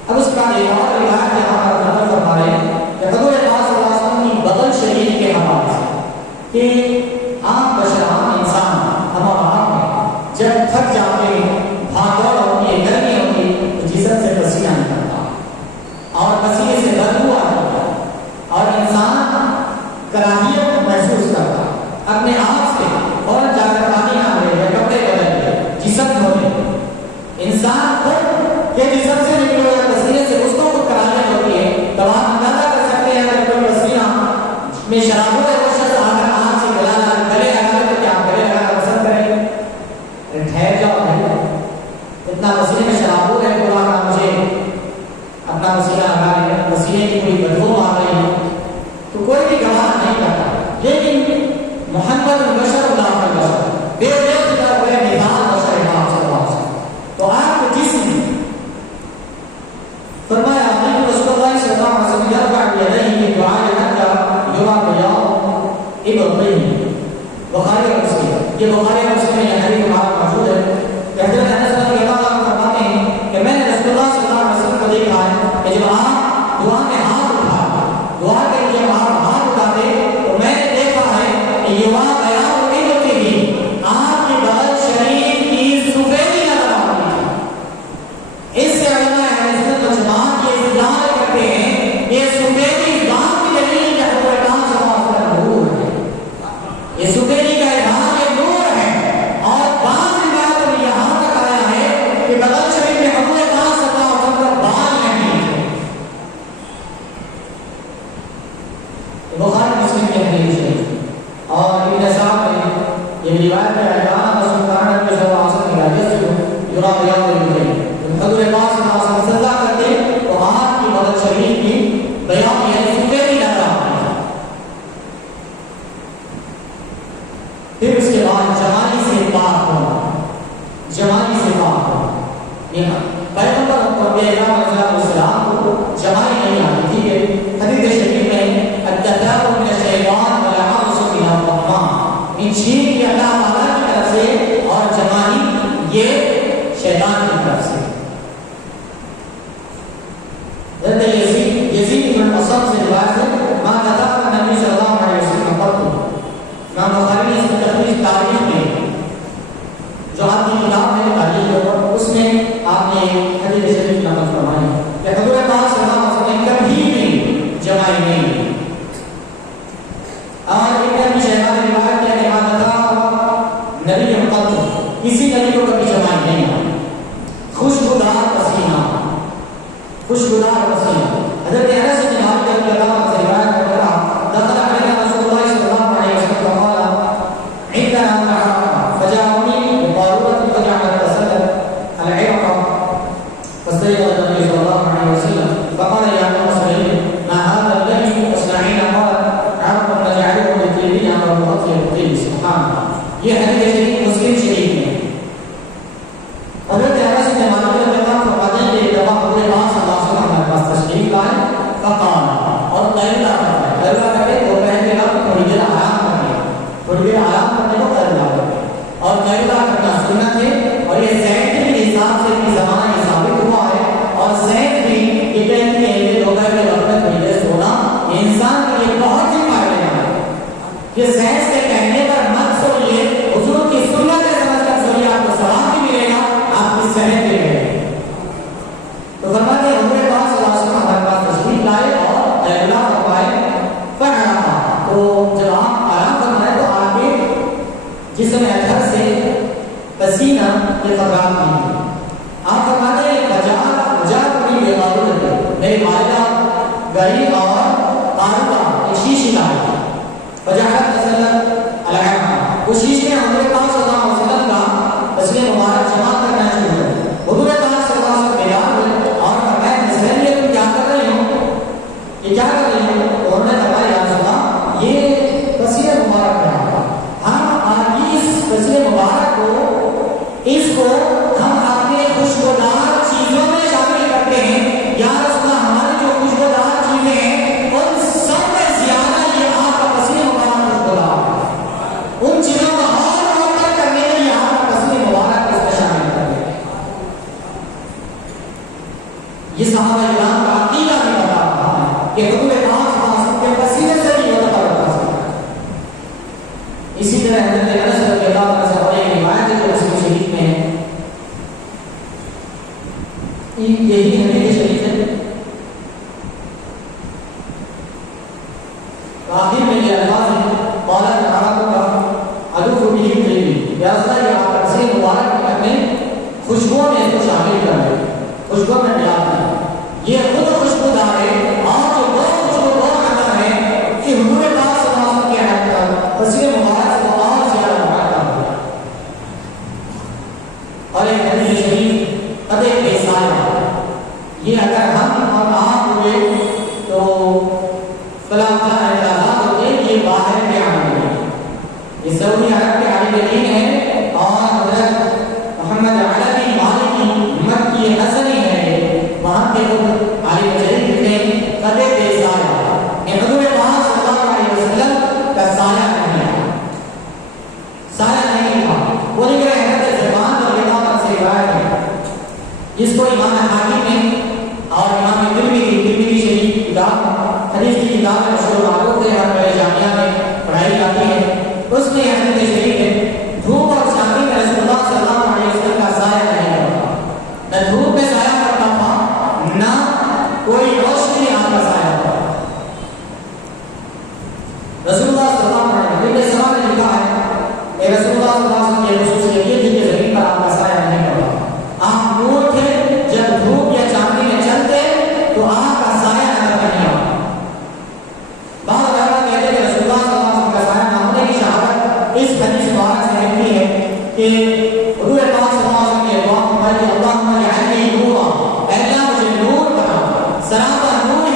اب اس کا ایک اور روایت یہاں پر نقل فرما رہے ہیں کہ حضور پاک صلی اللہ علیہ وسلم کی بغل شریف کے حوالے سے کہ عام بشر عام انسان ہمارا آپ ہے جب تھک جاتے ہیں، بھاگ دوڑ ہوتی ہے، گرمی ہوتی ہے تو جسم سے پسینہ نکلتا اور پسینے سے بدبو آتی ہے اور انسان کراہیت محسوس کرتا اپنے آپ سے فوراً جا کر پانی نہ لے یا کپڑے بدل لے، جسم دھو لے. انسان خود کے جسم سے نکلے یا پسینے سے اس کو کراہیت ہوتی ہے. تو آپ اندازہ کر سکتے ہیں اگر کوئی پسینہ میں شرابوں کا شخص آ کر آپ سے گلے لگا تو کیا گلے لگانا پسند کریں گے؟ ٹھہر جاؤ بھائی، اتنا پسینے میں شرابوں ہے پورا کا مجھے اپنا پسینہ لگا لے، پسینے کی کوئی بدبو آ رہی ہے تو کوئی بھی گواہ نہیں کرتا. لیکن محمد البشر لا کالبشر، بے دیکھ کر بے مثال بشر ہے آپ صلی اللہ علیہ وسلم. تو آپ کو جسم فرمایا رسول اللہ صلی اللہ علیہ وسلم یرفع یدیہ فی دعاء حتی یرى بیاض ابطیہ. بخاری اور مسلم، یہ بخاری اور مسلم میں یہ حدیث ہمارا موجود ہے کہ حضرت انس رضی اللہ عنہ فرماتے ہیں کہ میں نے رسول اللہ صلی اللہ علیہ وسلم کو دیکھا ہے کہ جب آپ دعا میں ہاتھ اٹھا دعا کے لیے آپ ہاتھ اٹھاتے تو میں نے دیکھا ہے کہ یہ وہاں بیان ہوتی ہوتی ہی آپ کی بغل شریف کی سفیدی نظر آتی ہے. اس سے علماء اہل سنت و جماعت یہ استدلال کرتے ہیں یہ سفیدی ذات کی دلیل ہے کہ حضور پاک صلی اللہ علیہ وسلم نور ہے. یہ سفیدی کا اظہار یہ نور ہے حضرت یزید بن الاسود سے روایت ہے ما نطق النبی صلی اللہ علیہ وسلم قط. امام بخاری نے اس میں تخریج تاریخ میں جو آپ کی کتاب ہے تاریخ کے اوپر اس میں آپ نے حدیث شریف نقل فرمائی کہ حضور پاک صلی اللہ علیہ وسلم کبھی بھی جمائی نہیں. اور ایک ابن شیبہ نے روایت کیا کہ ما نطق نبی قط کسی نبی کو کبھی جمائی نہیں. خوشبودار پسینہ خوشبودار پسینہ. حضرت انس بن مالک رضی اللہ عنہ سے روایت ہے کہ دخل علینا رسول اللہ صلی اللہ علیہ وسلم فقال عندنا معركة فجاءني بقارورة فجعلت تسلل العرق فاستيقظ النبي صلى الله عليه وسلم فقال يا المرسلين ما هذا الذي تصنعين؟ قال عرق نجعله بطيبها ونغطي بالطيب. سبحان الله. یہ حدیث شریف مسلم شریف میں حضرت انس بن مالک رضی اللہ عنہ فرماتے ہیں کہ جب حضور پاک صلی اللہ علیہ وسلم ہمارے پاس تشریف لائے فقال اور قیلولہ کرتے دو پہن کے بعد تھوڑی دیر آرام کرنے کو قیلولہ کرتے اور قیلولہ کرنا سنت ہے. اور یہ زید کے حساب سے بھی زمانہ یہ ثابت ہوا ہے. اور زید بھی یہ کہتی ہے کہ دوپہر کے وقت میں تھوڑی دیر سونا یہ انسان کے لیے بہت ہی فائدہ ہے. کہ زید کے کہنے پر مت سوئیے, حضور کی سنت ہے سمجھ کر سوئیے, آپ کو ثواب بھی ملے گا, آپ کی صحت بھی رہے گی. تو فرماتے ہیں حضور پاک صلی اللہ علیہ وسلم ہمارے پاس تشریف لائے اور قیلولہ فرمائے فرمایا. تو جب آپ آرام فرمائے تو آپ کے جسم اطہر سے پسینہ کے خطرات نہیں. آپ فرماتے ہیں مجاہد بھی بے قابل ہے, میری والدہ گئی اور قارورہ ایک شیشی لائی فجعلت تسلل العرق. اس شیشے میں حضور پاک صلی اللہ علیہ وسلم کا تسلیم مبارک جمع کرنا شروع کیا. حضور پاک صلی اللہ علیہ وسلم بیدار ہوئے اور فرمایا نسل یہ تم کیا کر رہے ہو, یہ کیا کر رہے ہو؟ انہوں نے فرمایا یا رسول اللہ یہ تسلیم مبارک ہے, ہم آج اس تسلیم مبارک کو اس کو ہم اپنے خوشبودار چیزوں میں شامل کرتے ہیں. یا رسول اللہ ہماری جو خوشبودار چیزیں ہیں ان سب میں زیادہ یہ آپ کا تسلیم مبارک خوشبودار ہے. ان چیزوں کو اور کرنے کے لیے آپ کا تسلیم مبارک اس میں شامل کرتے ہیں. یہ صحابہ کرام کا عقیدہ بھی بتا رہا ہے کہ حضور پاک صلی اللہ علیہ وسلم کے پسینے سے بھی ہوتا بتا سکتا ہے. اسی طرح حضرت انس رضی اللہ عنہ سے اور ایک روایت ہے جو مسلم شریف میں ہے, یہی حدیث شریف ہے. آخر میں یہ الفاظ ہیں قالت عرقک ادوف به طیبی. یا رسول اللہ یہ آپ کا تسلیم مبارک اپنے خوشبوؤں میں اس کو شامل کر لیں, خوشبو میں ملا دیں. یہ خود خوشبودار ہے اور جو وہ خوشبو وہ اندر ہے کہ حضور پاک صلی اللہ علیہ وسلم کے حیات تسلیم مبارک سے اور زیادہ مبارک ہو. اور ایک حدیث شریف قد بے سایہ, یہ اگر ہم اور آپ ہوئے تو فلاں اعتراضات ہوتے ہیں. یہ باہر کے عالم ہے, یہ سعودی عرب کے عالم دین ہے اور حضرت محمد علوی مالکی مکی حسنی ہے, وہاں کے خود عالم جلیل لکھتے ہیں قد بے سایہ کہ حضور پاک صلی اللہ علیہ وسلم کا سایہ نہیں ہے, سایہ نہیں تھا. وہ لکھ رہے ہیں حضرت زبان اور اللہ سے روایت ہے جس کو امام حاکم نے اور امام ترمذی شریف کتاب حدیث کی کتاب مشہور معروف ہے اور بڑے جامعہ میں پڑھائی جاتی ہے. اس میں حدیث شریف ہے دھوپ اور چاندنی میں رسول اللہ صلی اللہ علیہ وسلم کا سایہ نہیں ہوتا, نہ دھوپ میں سایہ پڑتا تھا نہ کوئی روشنی آپ کا سایہ ہوتا. رسول اللہ صلی اللہ علیہ وسلم نے سوال میں لکھا ہے کہ رسول اللہ صلی اللہ علیہ وسلم کی خصوصیت یہ تھی کہ زمین پر آپ کا سایہ نہیں ہوتا. آپ نور تھے, جب دھوپ یا چاندنی میں چلتے تو آپ کا سایہ نظر نہیں آتا. بعض علماء کہتے ہیں کہ رسول اللہ صلی اللہ علیہ وسلم کا سایہ نہ ہونے کی شہادت اس حدیث مبارک سے ملتی ہے کہ حضور پاک صلی اللہ علیہ وسلم نے دعا فرمائی اللہم اجعلنی نورا, اے اللہ مجھے نور بنا, سراپا نور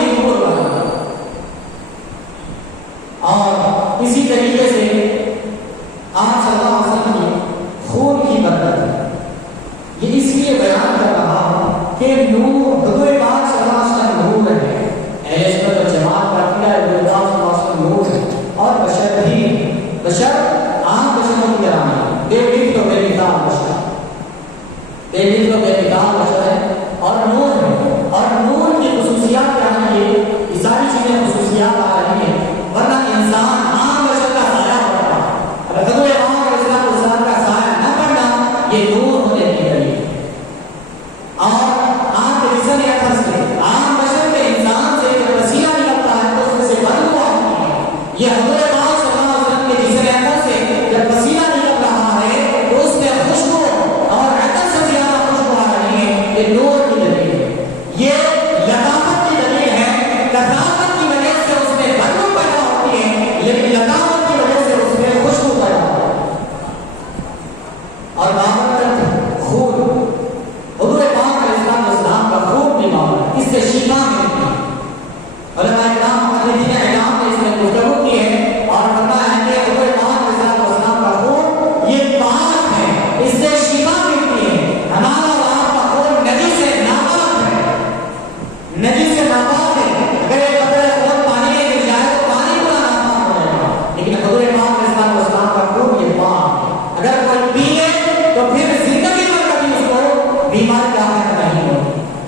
نجس سے ناپاک ہے، اگر ایک قطرہ خون پانی میں گر جائے تو پانی پورا ناپاک ہو جائے گا، لیکن حضور پاک علیہ السلام کا خون یہ پاک ہے، اگر کوئی پی لے تو پھر زندگی میں کبھی اس کو بیماری کا حق نہیں ہو۔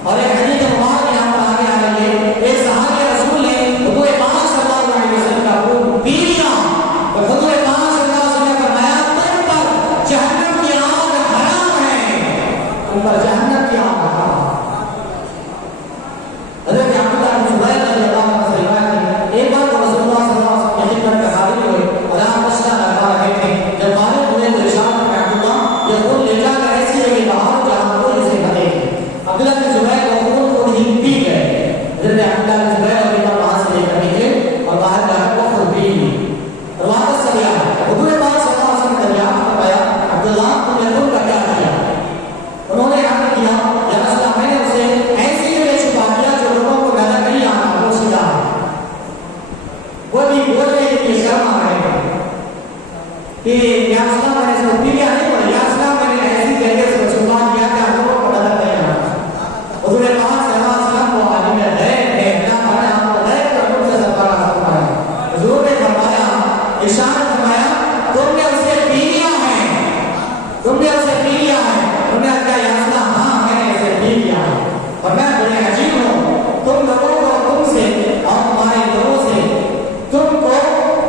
اور ایک حدیث مبارک یہاں پر آگے آ رہی ہے، ایک صحابی رسول نے حضور پاک صلی اللہ علیہ وسلم کا خون پی لیا اور حضور پاک صلی اللہ علیہ وسلم نے فرمایا تم پر جہنم کی آگ حرام ہے، تم پر جہنم کی آگ حرام ہے۔ حضرت عبداللہ بن زبیر رضی اللہ عنہ سے روایت ہے، ایک بار رسول اللہ صلی اللہ علیہ وسلم کی خدمت میں حاضر ہوئے اور آپ مشورہ لگا رہے تھے، جب فارغ ہوئے تو ارشاد فرمایا عبداللہ یہ خون لے جا کر ایسی جگہ باہر جہاں کوئی اسے نہ دیکھے۔ عبداللہ بن زبیر وہ خون خود ہی پی گئے۔ حضرت عبداللہ بن زبیر رضی اللہ عنہ وہاں سے لے کر نکلے اور باہر جا کر وہ خود پی لی اور واپس چلے آئے۔ حضور پاک صلی اللہ علیہ وسلم نے دریافت فرمایا عبداللہ تم نے خون کا کیا کیا؟ انہوں نے عرض کیا یا رسول اللہ میں نے اسے ایسی جگہ چھپا دیا جو لوگوں کو نظر نہیں آتا، وہ سیدھا ہے، وہ بھی بولنے کے لیے شرم آ رہے ہیں کہ یا رسول اللہ میں نے اسے پی لیا نہیں بولا، یا رسول اللہ میں نے ایسی جگہ سے چھپا دیا کہ آپ لوگوں کو نظر نہیں آتا۔ حضور پاک صلی اللہ علیہ وسلم وہ عالم غیب ہے، اللہ تعالیٰ نے آپ کو غیب کا علم سے سربراہ فرمایا۔ حضور نے فرمایا ارشاد فرمایا تم نے اسے پی لیا ہے، تم نے اسے پی لیا ہے۔ انہوں نے کہا یا رسول اللہ ہاں میں نے اسے پی لیا ہے، اور میں بڑے عجیب ہوں، تم لوگوں کو تم سے اور تمہارے لوگوں سے تم کو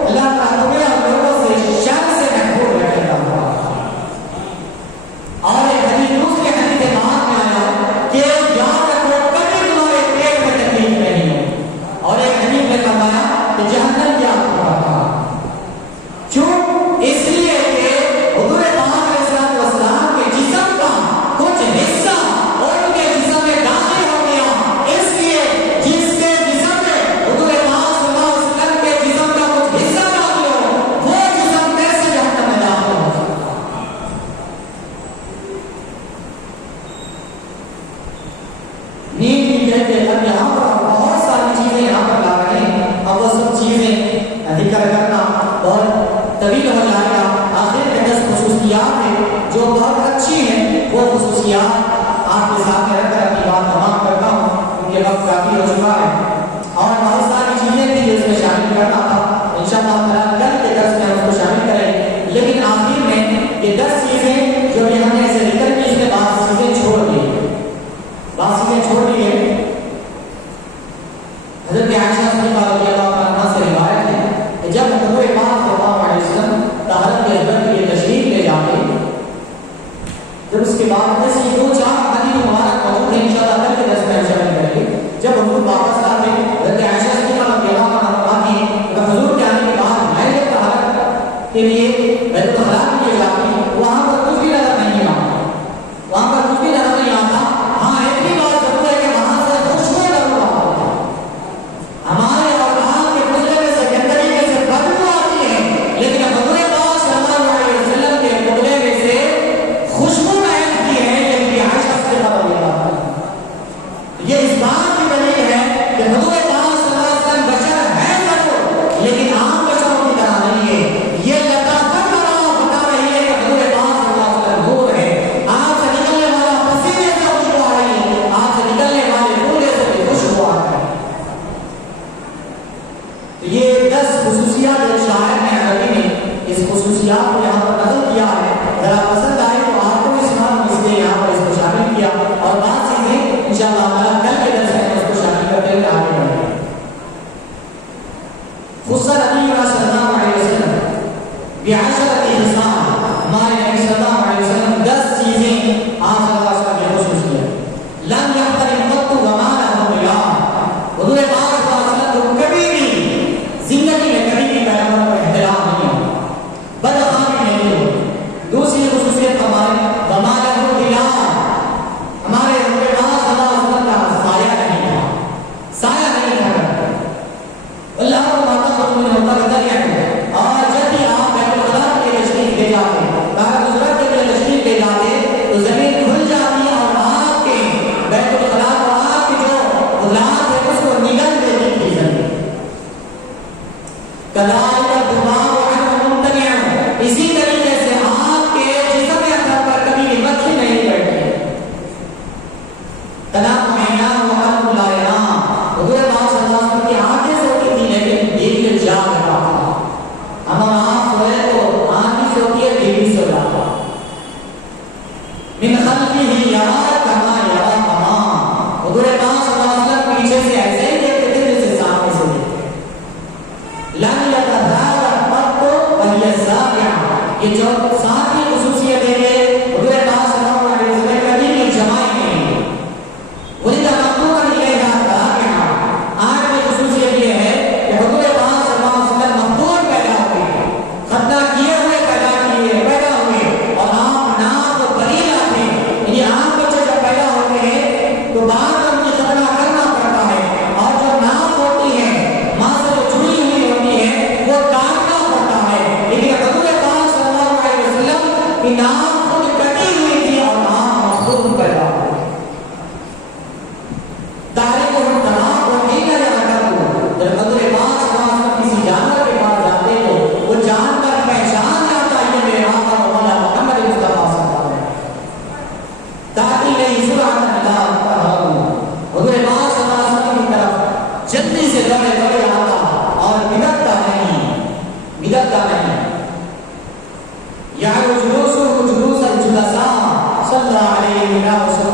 اللہ تعالیٰ تمہیں اور لوگوں سے شر سے محفوظ رکھے گا۔ اور ایک حدیث دوسرے حدیث کے بعد میں آیا کہ یاد رکھو کبھی تمہارے پیٹ میں تکلیف نہیں ہو، اور ایک حدیث میں فرمایا کہ جہنم کی آگ کا تھا، کیوں؟ اس لیے کہ حضور پاک علیہ السلام کے جسم کا کچھ حصہ ان کے جسم میں داخل ہو گیا، اس لیے جس کے جسم میں حضور پاک صلی اللہ علیہ وسلم کے جسم کا کچھ حصہ داخل ہو وہ جسم کیسے جہنم میں داخل ہو سکتا ہے؟ نیند بھی کہتے ہیں اب یہاں پر بہت ساری چیزیں یہاں پر لا رہے ہیں، اب وہ سب چیزیں ذکر کرنا بہت طویل ہو جائے گا۔ آخر میں 10 خصوصیات ہیں جو بہت اچھی ہیں، وہ خصوصیات آپ کے سامنے رکھ کر اپنی بات تمام کرتا ہوں کیونکہ وقت کافی ہو چکا ہے، اور بہت ساری چیزیں تھیں جو اس میں شامل کرنا تھا، انشاءاللہ تعالیٰ کل کے درس میں ہم اس کو شامل کریں گے، لیکن آخر میں یہ 10 چیزیں جو بھی ہم نے ایسے ذکر کی اس میں بعض چیزیں چھوڑ دی، بعض چیزیں چھوڑ دی ہیں۔ حضرت عائشہ صدیقہ رضی اللہ عنہا سے روایت ہے کہ جب حضور پاک صلی اللہ علیہ وسلم طہارت کے حضرت کے لیے تشریف لے جاتے، جب اس کے بعد ایسی 2-4 حدیث مبارک موجود ہیں، انشاءاللہ کل کے درس میں ہم شامل کریں گے۔ جب حضور واپس آتے حضرت عائشہ صدیقہ رضی اللہ عنہا کی حضور کے آنے کے بعد محل طہارت کے لیے بیت الخلاء کے لیے جاتی، وہاں پر کچھ بھی نظر نہیں آتا، وہاں پر کچھ بھی نظر نہیں آتا۔ ہاں ایک ہی بات ضرور ہے کہ وہاں سے خوشبو ضرور آتی ہے، ہمارے اور آپ کے گزرے سے گندگی میں سے بدبو آتی ہے، لیکن حضور پاک صلی اللہ علیہ وسلم کے گزرے میں سے خوشبو مہکتی ہے، لیکن عائشہ صدیقہ رضی اللہ عنہا یہ اس بات کی دلیل ہے کہ حضور پاک صلی اللہ علیہ وسلم بشر ہے ضرور، لیکن عام بشروں کی طرح نہیں ہے۔ یہ لطافت اور آپ بتا رہی ہے کہ حضور پاک صلی اللہ علیہ وسلم نور ہے، آپ سے نکلنے والا پسینے سے خوشبو آ رہی ہے، آپ سے نکلنے والے روحے سے بھی خوشبو آ رہی ہے۔ یہ 10 خصوصیات جو شاعر نے عربی میں اس خصوصیات کو یہاں پر نقل کیا ہے، ذرا پسند آئے تو آپ کو بھی سنا، اس لیے یہاں پر اس کو شامل کیا، اور بعض چیزیں انشاءاللہ تعالیٰ کل کے درس میں اس کو شامل کرتے ہوئے آگے بڑھیں گے۔ خص نبی صلی اللہ علیہ وسلم بعشرۃ خصال، ہمارے نبی صلی اللہ علیہ وسلم 10 چیزیں آپ صلی اللہ علیہ وسلم کی خصوصیت لم يحترم قط وما له بيان، حضور پاک صلی اللہ علیہ وسلم کو کبھی بھی زندگی میں کبھی بھی پیغمبر کو احترام نہیں ہوا، بدخواہی نہیں ہوئی۔ دوسری خصوصیت ہمارے وما له بيان، ہمارے حضور پاک صلی اللہ علیہ وسلم کا سایہ نہیں تھا، سایہ نہیں تھا، اللہ کو ماتا من ہوتا بدل ہے، اور جب بھی آپ بیت الخلاء کے لیے تشریف لے جاتے، باہر حضرت کے لیے تشریف لے جاتے تو زمین کھل جاتی اور آپ کے بیت الخلاء کو آپ کے جو حضرات ہیں اس کو نگل دیتی تھی زمین۔ کذالک الذباب عنہ ممتنع، اسی طریقے سے آپ کے جسم اندر پر کبھی بھی مکھی نہیں بیٹھی۔ تنام عیناہ وقلب لا ینام، وسلم کی آنکھیں سوتی تھی لیکن دل جاگ رہا تھا. ہم آنکھ سوئے تو آنکھ بھی سوتی ہے دل بھی سو جاتا. من خلفہ یرا کما یرا امام. حضور پاک صلی اللہ علیہ وسلم پیچھے سے ایسے ہی دیکھتے تھے جیسے سامنے سے دیکھتے. لن یتذاکر قط ولی الزاکر. یہ جو ساتھ ہی خصوصیت ہے حضور پاک صلی اللہ علیہ وسلم کبھی بھی جمائی نہیں. وہی مقبول الیہا راکعا. آج کی خصوصیت یہ ہے کہ حضور پاک صلی اللہ علیہ وسلم مقبول پیدا ہوئے, ختنہ کیے ہوئے پیدا ہوئے اور آپ ناک و بری آتے ہیں. یہ عام بچے جب پیدا ہوتے ہیں تو بعد ان کی ختنہ کرنا پڑتا ہے, اور جو ناک ہوتی ہے ماں سے جو جڑی ہوئی ہوتی ہے وہ کاٹنا پڑتا ہے. لیکن حضور پاک صلی اللہ علیہ وسلم کی ناک خود کٹی ہوئی تھی اور آپ مخدوم پیدا ہوئے. تاریخ اور طلاق اور دیگر جب حضور پاک صلی اللہ علیہ وسلم کسی جانور کے پاس جاتے تو وہ جانور پہچان جاتا ہے یہ میرے آقا مولانا محمد مصطفیٰ صلی اللہ علیہ وسلم. تاکہ نہیں سرعت اللہ تعالی حضور پاک صلی اللہ علیہ وسلم کی طرف جلدی سے دوڑے آتا اور بدعتا نہیں. یعنی جلوس الجلساء صلی اللہ علیہ وسلم.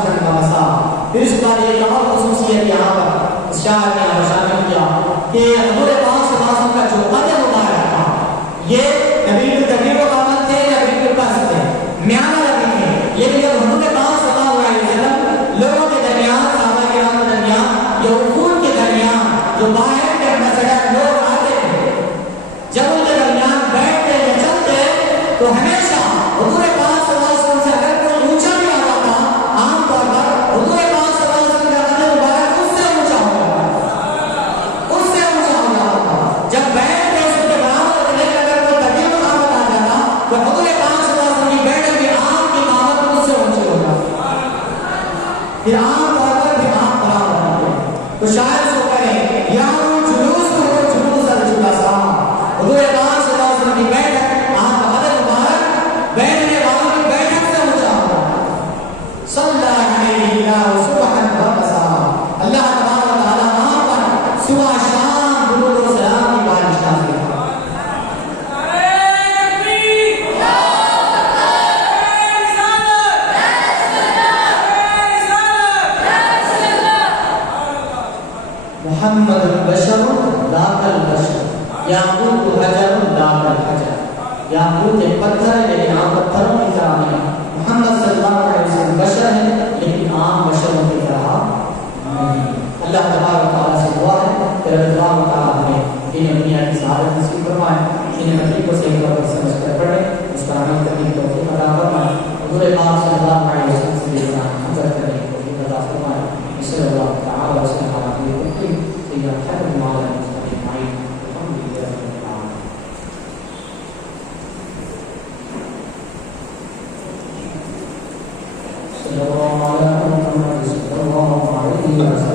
پھر اس کے بعد ایک اور خصوصیت یہاں پر اس شاعر نے شامل کیا کہ حضور پاک صلی اللہ علیہ وسلم کا جو قد مبارک تھا یہ نبی التقریر و قامت تھے یا نبی القصد تھے, میانہ ربی تھے. لیکن جب حضور پاک صلی اللہ علیہ وسلم لوگوں کے درمیان, صحابہ کرام کے درمیان یا وفود کے درمیان جو باہر کے مسجد لوگ آتے تھے, جب ان کے درمیان بیٹھتے یا چلتے تو ہمیشہ حضور پاک صلی اللہ علیہ وسلم سے اگر کوئی اونچا بھی آ جاتا, عام طور پر حضور پاک صلی اللہ علیہ وسلم کا قد مبارک اس سے اونچا ہو جاتا تھا. جب بیٹھتے اس کے برابر لیکن اگر کوئی تقریر و قامت آ جاتا تو حضور پاک صلی اللہ علیہ وسلم کی بیٹھ بھی آپ کی قامت اس سے اونچی ہو جاتی. پھر عام طور پر بھی آپ برابر ہوتے. تو شاید اس کو کہیں یا جلوس الجلساء. حضور پاک صلی اللہ علیہ وسلم کی بیٹھ آپ کا قد مبارک بیٹھنے والوں کی بیٹھ سے اونچا ہوتا. صلی اللہ علیہ وسلم اللہ تبارک و تعالی آپ پر صبح شام درود و سلام کی بارش نازل کرے. محمد البشر ذاک البشر یاقوت حجر ذاک الحجر. یاقوت ایک پتھر ہے لیکن عام پتھروں کی طرح نہیں. محمد صلی اللہ علیہ وسلم بشر ہے لیکن عام بشروں کی طرح نہیں. اللہ تبارک و تعالیٰ سے دعا ہے کہ اللہ تبارک و تعالیٰ ہمیں دین دنیا کی سعادت نصیب فرمائے, دین مطلب کو صحیح طور پر سمجھ کر پڑھیں, اس کا عمل کرنے کی توفیق عطا فرمائے. حضور پاک صلی اللہ علیہ وسلم سے دیکھنا حضرت کرنے کی توفیق عطا فرمائے. صلی اللہ تعالی وسلم علی نبینا سیدنا محمد وعلى آله وصحبه اجمعین. الحمد للہ رب العالمین. صلی اللہ علیہ وسلم.